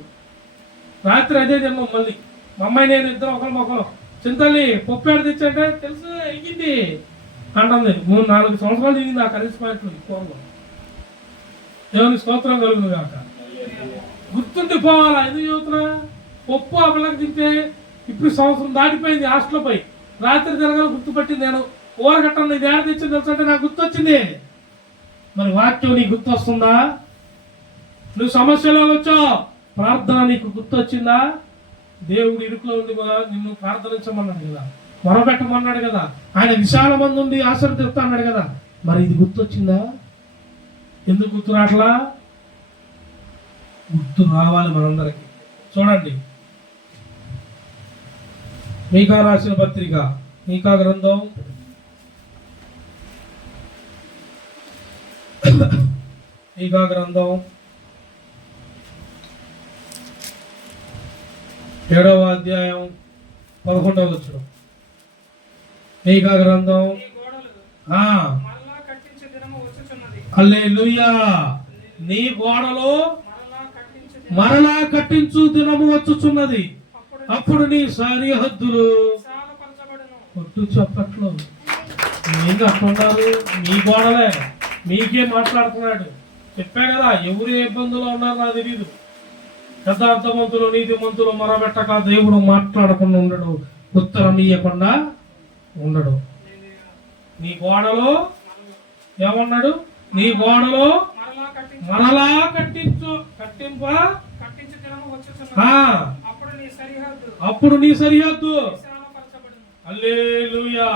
రాత్రి అదే తిన్నాం. మళ్ళీ మా అమ్మాయి నేను ఇద్దరం ఒకరు చింతల్లి పప్పు తెచ్చంటే తెలుసు ఎక్కింది అంటుంది. 3-4 సంవత్సరాలు తిరిగింది ఆ కర్రీస్ పాయింట్లు. కూరలో దేవుని స్తోత్రం కలుగును కాక. గుర్తుండి పోవాలా? ఎందుకు చెబుతున్నా? పప్పు ఆ పిల్లకి తింటే ఇప్పుడు సంవత్సరం దాటిపోయింది. హాస్టల్ పోయి రాత్రి తిరగాలి గుర్తుపట్టింది. నేను ఊరగట్టను ఇది ఏడ తెచ్చింది తెలుసంటే నాకు గుర్తొచ్చింది. మరి వాక్యం నీకు గుర్తొస్తుందా? నువ్వు సమస్యలో వచ్చావు, ప్రార్థన నీకు గుర్తొచ్చిందా? దేవుడు ఇరుకులో ఉండి నిన్ను ప్రార్థించమన్నాడు కదా, మొరపెట్టమన్నాడు కదా, ఆయన విశాల మంది ఉండి ఆశీర్వదిస్తా అన్నాడు కదా. మరి ఇది గుర్తొచ్చిందా? ఎందుకు గుర్తు రావట్లా? గుర్తు రావాలి మనందరికి. చూడండి, మీకా రాసిన పత్రిక, మీకా గ్రంథం 7వ అధ్యాయం 11వ వచనం. మీకా గ్రంథం హల్లెలూయా. నీ గోడలో మరలా కట్టించు దినము వచ్చుచున్నది, అప్పుడు నీ సరిహద్దులు కొట్టు చప్పట్లు. ఏం కట్టున్నారు? మీ గోడలే, మీకే మాట్లాడుతున్నాడు. చెప్పా కదా, ఎవరు ఏ ఇబ్బందులో ఉన్నారో నాకు తెలియదు. యథార్థవంతులు నీతిమంతులు మొరబెట్టక దేవుడు మాట్లాడకుండా ఉండడు, ఉత్తరం ఇయ్యకుండా ఉండడు. నీ గోడలో ఏమన్నాడు? నీ గోడలో మరలా కట్టించు వచ్చుచున్నది. ఆ, అప్పుడు నీ అప్పుడు నీ సరిహద్దు సరిహద్దు విశాలపరచబడును. హల్లెలూయా.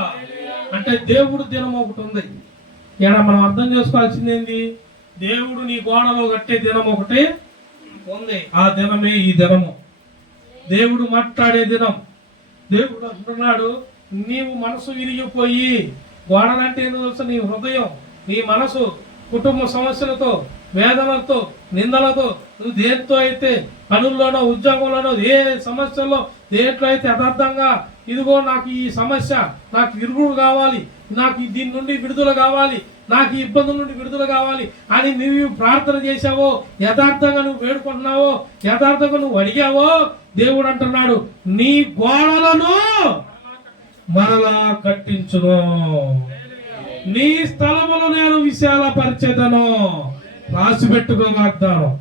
అంటే దేవుడు దినం ఒకటి ఉంది. ఇక్కడ మనం అర్థం చేసుకోవాల్సింది ఏంది? దేవుడు నీ గోడలో కట్టే దినం ఒకటి ఉంది. ఆ దినమే ఈ దినము. దేవుడు మాట్లాడే దినం. దేవుడు అంటున్నాడు, నీవు మనసు విరిగిపోయి, గోడలంటే ఏందో తెలుసా? నీ హృదయం, నీ మనసు కుటుంబ సమస్యలతో, వేదనలతో, నిందలతో, నువ్వు దేంతో అయితే పనుల్లోనో ఉద్యోగంలోనో ఏ సమస్యల్లో దేంట్లో అయితే యథార్థంగా ఇదిగో నాకు ఈ సమస్య, నాకు విరుగుడు కావాలి, నాకు దీని నుండి విడుదల కావాలి, నాకు ఈ ఇబ్బందుల నుండి విడుదల కావాలి అని నువ్వు ప్రార్థన చేశావో, యథార్థంగా నువ్వు వేడుకుంటున్నావో, యథార్థంగా నువ్వు అడిగావో, దేవుడు అంటున్నాడు, నీ గోడలను మరలా కట్టించును, నీ స్థలమును నేను విశాలపరిచేదను. రాసి పెట్టుకో వాగ్దానం.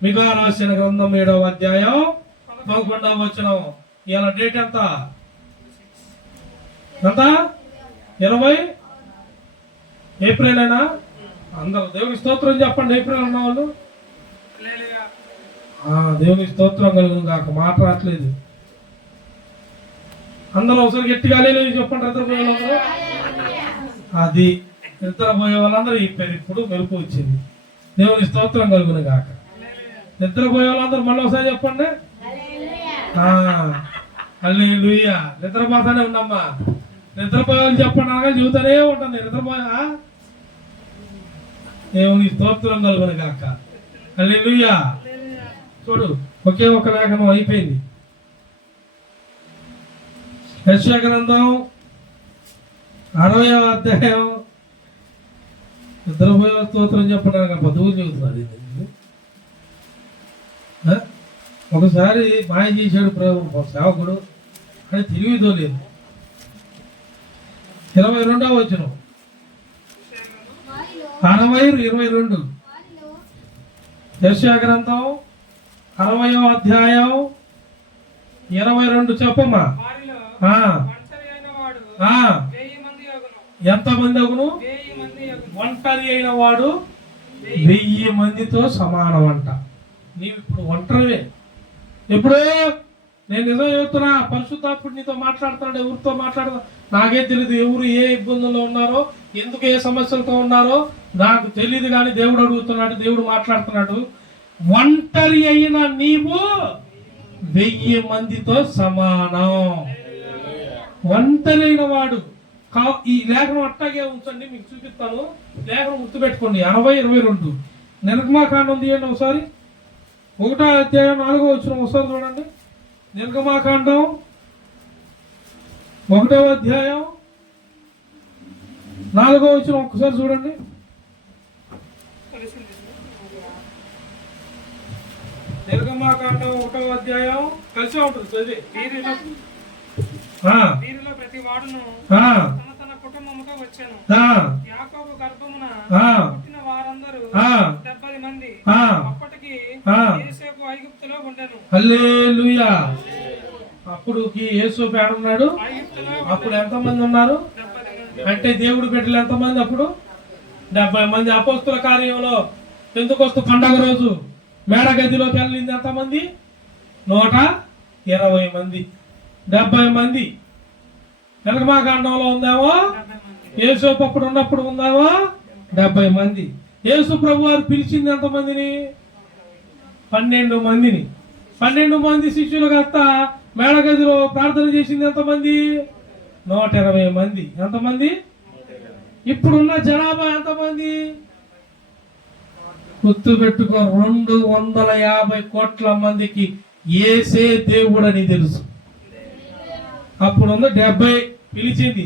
మిగా రాసిన గ్రంథం 7వ అధ్యాయం 11వ వచనం. ఇలా డేట్ ఎంత? 20 ఏప్రిల్ అయినా? అందరూ దేవుని స్తోత్రం చెప్పండి. ఏప్రిల్ అన్న వాళ్ళు హల్లెలూయా. దేవుని స్తోత్రం కలుగును కాక. మాట రావట్లేదు. అందరూ ఒకసారి గట్టిగా హల్లెలూయా చెప్పండి. నిద్రపోయే వాళ్ళందరూ అది నిద్రపోయే వాళ్ళందరూ చెప్పారు. ఇప్పుడు మెలకు వచ్చింది. దేవుని స్తోత్రం కలుగును కాక. నిద్రపోయే వాళ్ళందరూ మళ్ళీ ఒకసారి చెప్పండి. హల్లెలూయా. నిద్రపోతానే ఉన్నమ్మా. నిద్రపోయే వాళ్ళు చెప్పండి అనగా జీవితానే ఉంటుంది. నిద్రపోయా దేవుని స్తోత్రం కలుగును కాక. హల్లెలూయా. చూడు, ఒకే ఒక లేఖనం అయిపోయింది. యెషయా గ్రంథం 60వ అధ్యాయం. నిద్రపోయే స్తోత్రం చెప్పడానికి బతువులు చెబుతున్నారు. ఒకసారి మాయ చేశాడు సేవకుడు, అని తెలివితో లేదు. 22వ వచనం, 60:22. యెషయా గ్రంథం 60వ అధ్యాయం 22 చెప్పమ్మా. వారిలో ఆ, ఒంటరి అయిన వాడు ఆ, 1000 మంది అగును. ఎంతమంది అగును? 1000 మంది అగును. ఒంటరి అయిన వాడు 1000 మందితో సమానం అంట. నీవు ఇప్పుడు ఒంటరివే. ఎప్పుడో నేను నిజం చెబుతున్నా, పరిశుద్ధాత్ముడు నీతో మాట్లాడుతున్నాడు. ఎవరితో మాట్లాడుతున్నా నాకే తెలియదు. ఎవరు ఏ ఇబ్బందుల్లో ఉన్నారో, ఎందుకు ఏ సమస్యలతో ఉన్నారో నాకు తెలియదు. కానీ దేవుడు అడుగుతున్నాడు, దేవుడు మాట్లాడుతున్నాడు. ఒంటరి అయిన నీవు 1000 మందితో సమానం. ఒంటరి అయిన వాడు. ఈ లేఖనం అట్టాగే ఉంచండి, మీకు చూపిస్తాను. లేఖనం గుర్తుపెట్టుకోండి. 60:22 నిర్గమాకాండం తీయండి ఒకసారి. 1వ అధ్యాయం 4వ వచనం ఒకసారి చూడండి. నిర్గమాకాండం 1వ అధ్యాయం 4వ వచనం ఒక్కసారి చూడండి. నిర్గమాకాండం 1వ అధ్యాయం కలిసి ఉంటుంది చదివి. వీరిలో ప్రతి వాడును ఆ, తన తన కుటుంబముతో వచ్చాను. ఆ, యాకోబు గర్భమున ఆ, పుట్టిన వారందరూ ఆ, 70 మంది. ఆ, అప్పటికి ఆ. యేసేపు ఐగుప్తులో ఉండెను. హల్లెలూయా. అప్పుడు యేసు పేరున్నాడు. ఐగుప్తులో అప్పుడు ఎంతమంది ఉన్నారు? 70 మంది. అంటే దేవుడు బిడ్డలు ఎంతమంది అప్పుడు? 70 మంది. అపోస్తుల కార్యంలో పెంతెకొస్తు పండగ రోజు మేడగదిలోకి వెళ్ళింది ఎంతమంది? 120 మంది. 70 మంది. నిర్గమాకాండంలో ఉందేమో 70 మంది. యేసోపు అప్పుడు ఉన్నప్పుడు ఉందేమో 70 మంది. యేసు ప్రభు వారు పిలిచింది ఎంతమందిని? 12 మందిని. 12 మంది శిష్యులు కాస్త మేడగదిలో ప్రార్థన చేసింది ఎంతమంది? 120 మంది. ఎంతమంది? ఇప్పుడున్న జనాభా ఎంతమంది? గుర్తు పెట్టుకో, 250 కోట్ల మందికి యేసే దేవుడని తెలుసు. అప్పుడుంది 70 పిలిచింది.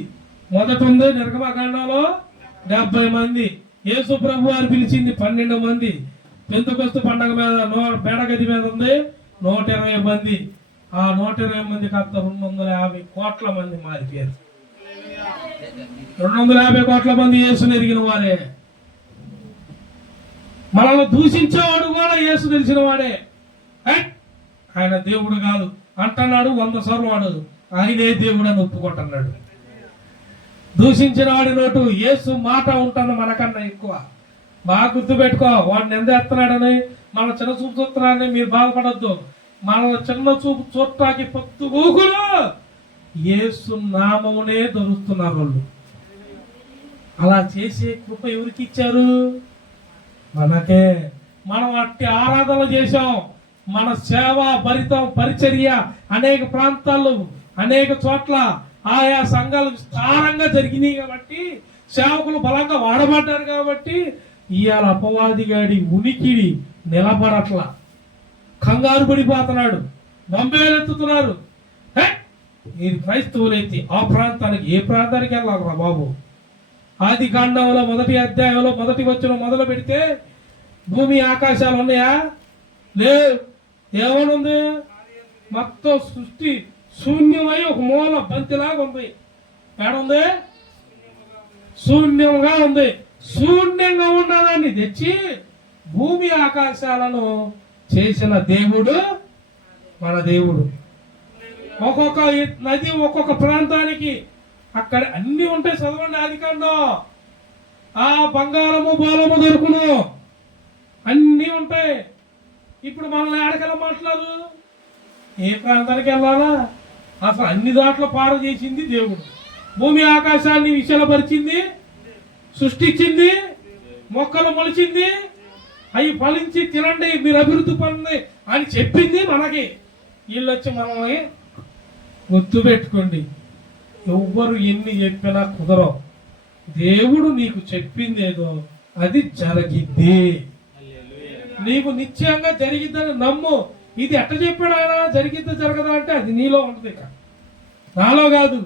మొదట ఉంది నిర్గమాకాండంలో 70 మంది. యేసు ప్రభు వారు పిలిచింది 12 మంది. పెంతెకొస్తు పండగ మీద మేడగది మీద ఉంది 120 మంది. ఆ 120 మంది కాస్త 250 కోట్ల మంది మారిపోయారు. 250 కోట్ల మంది యేసుని ఎరిగిన వారే. మనల్ని దూషించేవాడు కూడా యేసు తెలిసిన వాడే. ఆయన దేవుడు కాదు అంటున్నాడు 100 సార్లు. వాడు ఆయనే దేవుడు అని ఒప్పుకుంటున్నాడు. దూషించిన వాడి నోటు యేసు మాట ఉంటుంది మనకన్నా ఎక్కువ. బాగా గుర్తుపెట్టుకో. వాడిని ఎంత ఎత్తున్నాడని మన చిన్న చూపు చూస్తున్నారని మీరు బాధపడద్దు. మన చిన్న చూపు చూడటానికి పొత్తుగూకులు యేసు నామమునే దొరుకుతున్నారు వాళ్ళు. అలా చేసే కృప ఎవరికి ఇచ్చారు? మనకే. మనం అట్టి ఆరాధన చేశాం. మన సేవ భరితం పరిచర్య అనేక ప్రాంతాల్లో అనేక చోట్ల ఆయా సంఘాలు విస్తారంగా జరిగినాయి కాబట్టి, సేవకులు బలంగా వాడబడ్డారు కాబట్టి ఇవాళ అపవాదిగాడి ఉనికిడి నిలబడట్లా, కంగారు పడిపోతున్నాడు, బంబేలెత్తుతున్నారు. మీరు క్రైస్తవులైతే ఆ ప్రాంతానికి, ఏ ప్రాంతానికి వెళ్ళాలరా బాబు? ఆది కాండంలో 1వ అధ్యాయంలో 1వ వచనం మొదలు పెడితే భూమి ఆకాశాలు ఉన్నాయా? లేవు. ఏమనుంది? మొత్తం సృష్టి శూన్యమై ఒక మూల బంతిలాగా ఉంది. ఏడుంది? శూన్యంగా ఉంది. శూన్యంగా ఉన్నదాన్ని తెచ్చి భూమి ఆకాశాలను చేసిన దేవుడు మన దేవుడు. ఒక్కొక్క నది ఒక్కొక్క ప్రాంతానికి అక్కడ అన్ని ఉంటాయి. చదవండి ఆదికాండం. ఆ బంగారము బోలము దొరుకును, అన్నీ ఉంటాయి. ఇప్పుడు మనల్ని ఏడకెళ్ళమంటున్నారు? ఏ ప్రాంతానికి వెళ్ళాలా? అసలు అన్ని దాంట్లో పార చేసింది దేవుడు. భూమి ఆకాశాన్ని విశాలపరిచింది, సృష్టించింది, మొక్కలు మొలిచింది, అవి ఫలించి తినండి, మీరు అభివృద్ధి పొందండి అని చెప్పింది మనకి. వీళ్ళు వచ్చి మనల్ని గుర్తు పెట్టుకోండి, ఎవ్వరు ఎన్ని చెప్పినా కుదరవు. దేవుడు నీకు చెప్పింది ఏదో అది జరిగిద్ది, నీకు నిశ్చయంగా జరిగిద్దని నమ్ము. ఇది ఎట్ట చెప్పాడు ఆయన? జరిగిద్దా జరగదా అంటే అది నీలో ఉంటుంది, ఇక నాలో కాదు.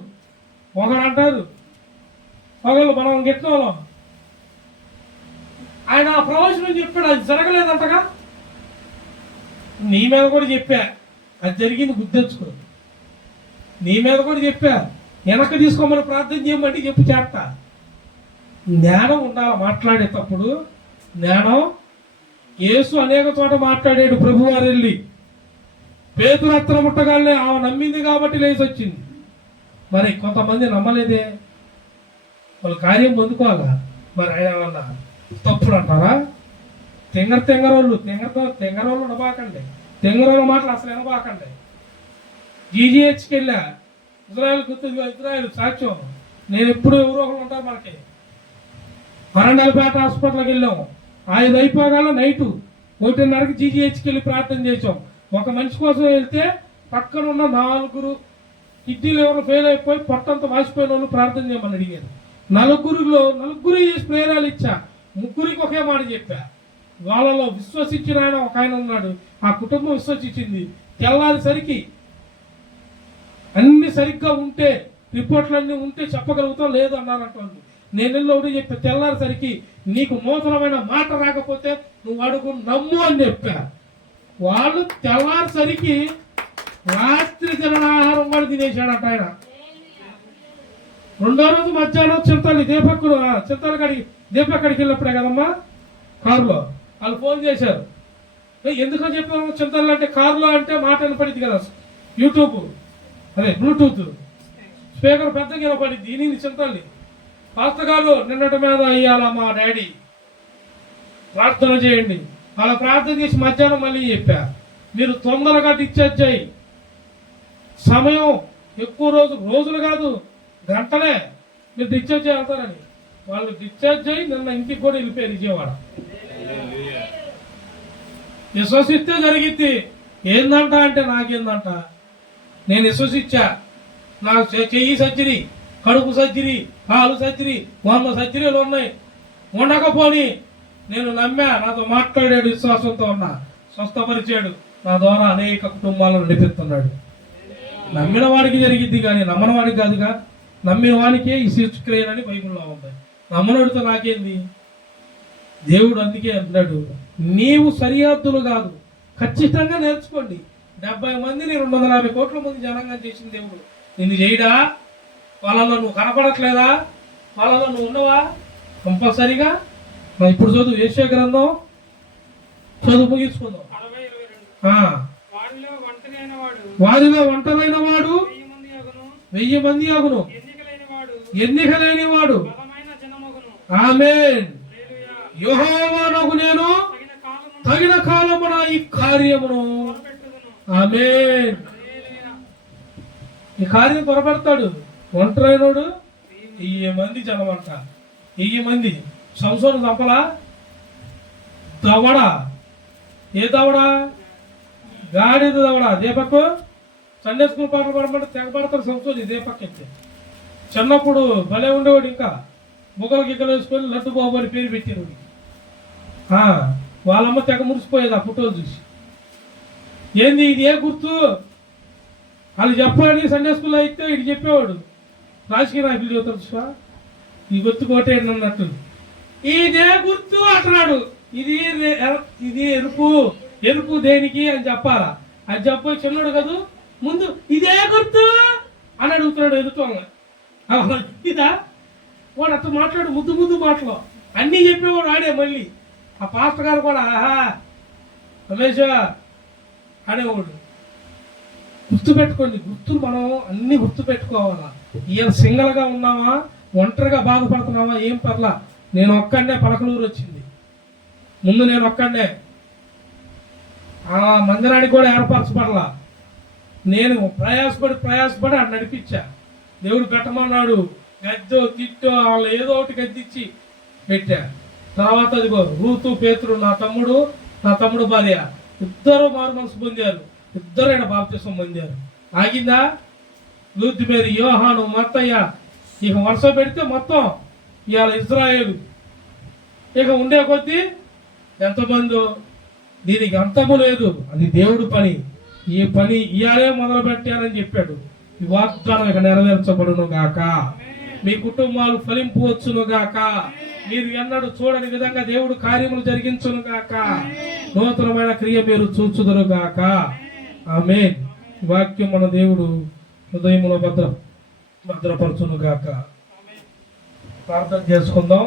ఒకడు అంటారు, ఒకళ్ళు మనం గిట్టినోళ్ళం, ఆయన ఆ ప్రవచనం చెప్పాడు, అది జరగలేదంటగా. నీ మీద కూడా చెప్పా, అది జరిగింది, గుర్తించుకో. నీ మీద కూడా చెప్పా, వెనక్కి తీసుకోమని ప్రార్థన చేయమంటే చెప్పి చేస్తా. జ్ఞానం ఉండాలి మాట్లాడేటప్పుడు. జ్ఞానం. యేసు అనేక చోట మాట్లాడాడు. ప్రభువారు వెళ్ళి పేతురు అత్తర ముట్టగానే ఆమె నమ్మింది కాబట్టి లేచి వచ్చింది. మరి కొంతమంది నమ్మలేదే, వాళ్ళు కార్యం పొందుకోవాలా? మరి ఆయన ఏమన్నా తప్పుడు అంటారా? తెంగరోళ్ళు వినబాకండి, తెంగరోళ్ళ మాటలు అసలు వినబాకండి. జీజీహెచ్కి వెళ్ళా, ఇజ్రాయెల్ గుర్తుగా, ఇజ్రాయెల్ సాక్ష్యం. నేను ఎప్పుడు ఎవరో ఒకరు ఉంటారు మనకి. వరంగల్పేట హాస్పిటల్కి వెళ్ళాము. 5 అయిపోగానే నైటు 1:30కి జీజీహెచ్కి వెళ్ళి ప్రార్థన చేసాం. ఒక మనిషి కోసం వెళ్తే పక్కన ఉన్న 4 కిడ్నీలు ఎవరు ఫెయిల్ అయిపోయి పొట్టంతా వాసిపోయిన వాళ్ళు ప్రార్థన చేయమని అడిగారు. 4 చేసి ప్రేరాలు ఇచ్చా. 3 ఒకే మాట చెప్పా. వాళ్ళలో విశ్వసించిన ఆయన ఒక ఆయన ఉన్నాడు, ఆ కుటుంబం విశ్వసించింది. తెల్లారిసరికి అన్ని సరిగ్గా ఉంటే, రిపోర్ట్లు అన్నీ ఉంటే చెప్పగలుగుతాం, లేదు అన్నారంటోళ్ళు. నేను వెళ్ళి ఒకటి చెప్పా, తెల్లారిసరికి నీకు నూతనమైన మాట రాకపోతే నువ్వు అడుగు, నమ్ము అని చెప్పా. వాళ్ళు తెల్లారిసరికి రాత్రి తిన ఆహారం కూడా తినేశాడట ఆయన. 2వ రోజు మధ్యాహ్నం చింతలు దీపక్కడికి వెళ్ళినప్పుడే కదమ్మా కారులో వాళ్ళు ఫోన్ చేశారు. ఎందుకని చెప్పాము చింతలు అంటే? కారులో అంటే మాట వినపడింది కదా, యూట్యూబ్ అదే బ్లూటూత్ స్పీకర్ పెద్దగా వినపడింది. నేను చింతల్ని పాస్టర్ గారు నిన్నటి మీద అయ్యాల మా డాడీ ప్రార్థన చేయండి. అలా ప్రార్థన చేసి మధ్యాహ్నం మళ్ళీ చెప్పా, మీరు తొందరగా డిశ్చార్జ్ అయ్యి, సమయం ఎక్కువ రోజులు కాదు గంటలే మీరు డిశ్చార్జ్ అవుతారని. వాళ్ళు డిశ్చార్జ్ అయ్యి నిన్న ఇంటికి కూడా వెళ్ళిపోయారు విజయవాడ. విశ్వసిస్తే జరిగిద్ది. ఏందంట అంటే నాకేందంట, నేను విశ్వసించా. నాకు చెయ్యి సర్జరీ, కడుపు సర్జరీ, కాలు సర్జరీ, 100 సర్జరీలు ఉన్నాయి. ఉండకపోని నేను నమ్మా, నాతో మాట్లాడాడు, విశ్వాసంతో ఉన్నా, స్వస్థపరిచాడు. నా ద్వారా అనేక కుటుంబాలను నడిపిస్తున్నాడు. నమ్మిన వాడికి జరిగిద్ది కానీ నమ్మని వాడికి కాదుగా. నమ్మిన వాడికే ఈ శిక్షక్రియలు అని బైబిల్లో ఉంది. నమ్మనడితో నాకేంది? దేవుడు అందుకే అంటున్నాడు, నీవు సరిహద్దులు కాదు, ఖచ్చితంగా నేర్చుకోండి. 70 మందిని 250 కోట్ల మంది జనంగా చేసిన దేవుడు నిన్ను చేయడా? వాళ్ళలో నువ్వు కనపడట్లేదా? వాళ్ళలో నువ్వు ఉన్నవా? కంపల్సరీగా ఇప్పుడు చదువు, యెషయా గ్రంథం చదువు ముగించుకుందాం. వారిలో ఒంటరైన వాడు 1000 మంది అగును, ఎన్నిక లేని వాడు ఆమేన్. యెహోవానగు నేను తగిన కాలమున ఈ కార్యమును పెట్టుదును. ఆమేన్. హల్లెలూయా. ఈ కార్యం పొరపడతాడు. ఒంటరైనోడు 1000 మంది జనమంట. 1000 మంది. సంసోను చంపలా? దవడ. ఏ దవడ? గాడిద దవడ. దీపక్ సండే స్కూల్ పాటలు పడమంటే తెగపడతాడు సంసోని దీపక్ అయితే. చిన్నప్పుడు భలే ఉండేవాడు. ఇంకా ముగ్గులు గిగ్గలు వేసుకొని లడ్డు బాబు అని పేరు పెట్టారు. వాళ్ళమ్మ తెగ మురిసిపోయేది ఆ ఫోటోలు చూసి. ఏంది ఇది, ఏ గుర్తు వాళ్ళు చెప్పాలని సండే స్కూల్లో అయితే ఇటు చెప్పేవాడు. రాజకీయ నాయకులు చెబుతారు చూసా, ఈ గుర్తు కోటేయండి అన్నట్టు. ఇదే గుర్తు అంటున్నాడు. ఇది ఎరుపు దేనికి అని చెప్పాలా? అది చెప్పి చిన్నోడు కదా ముందు ఇదే గుర్తు అని అడుగుతున్నాడు ఎదుటోళ్ళ. ఇదా వాడు అట్లా మాట్లాడు, ముద్దు మాటలు అన్నీ చెప్పేవాడు ఆడే. మళ్ళీ ఆ పాస్టర్ గారు కూడా ఆహా రమేష్ అనేవాడు. గుర్తుపెట్టుకోండి, గుర్తులు మనం అన్ని గుర్తుపెట్టుకోవాలా. ఈయన సింగల్గా ఉన్నావా, ఒంటరిగా బాధపడుతున్నావా, ఏం పర్లా. నేను ఒక్కడే పలకలూరు వచ్చింది. ముందు నేను ఒక్కడే ఆ మందిరానికి కూడా ఏర్పరచబడలా. నేను ప్రయాసపడి అటు నడిపించా. దేవుడు పెట్టమన్నాడు. గద్దో తిట్టో వాళ్ళు ఏదో ఒకటి గద్దిచ్చి పెట్టా. తర్వాత అదిగో రూతు పేతురు నా తమ్ముడు భార్య ఇద్దరు మారు మనసు పొందారు. ఇద్దరు ఆయన బాప్తిసం పొందారు. ఆగిందా? లూతు మేరీ, యోహాను, మత్తయ్య. ఇక వరుస పెడితే మొత్తం ఇవాళ ఇజ్రాయేలు. ఇక ఉండే కొద్దీ ఎంతమందో. దీనికి అంతము లేదు. అది దేవుడు పని. ఈ పని ఇయాలే మొదలు పెట్టానని చెప్పాడు. ఈ వాగ్దానం ఇక నెరవేర్చబడును గాక. మీ కుటుంబాలు ఫలింపవచ్చును గాక. మీరు ఎన్నడూ చూడని విధంగా దేవుడు కార్యములు జరిగించును గాక. నూతనమైన క్రియ మీరు చూచుదురు గాక. ఆమేన్. వాక్యం మన దేవుడు హృదయములో భద్రపరచును గాక. ప్రార్థన చేసుకుందాం.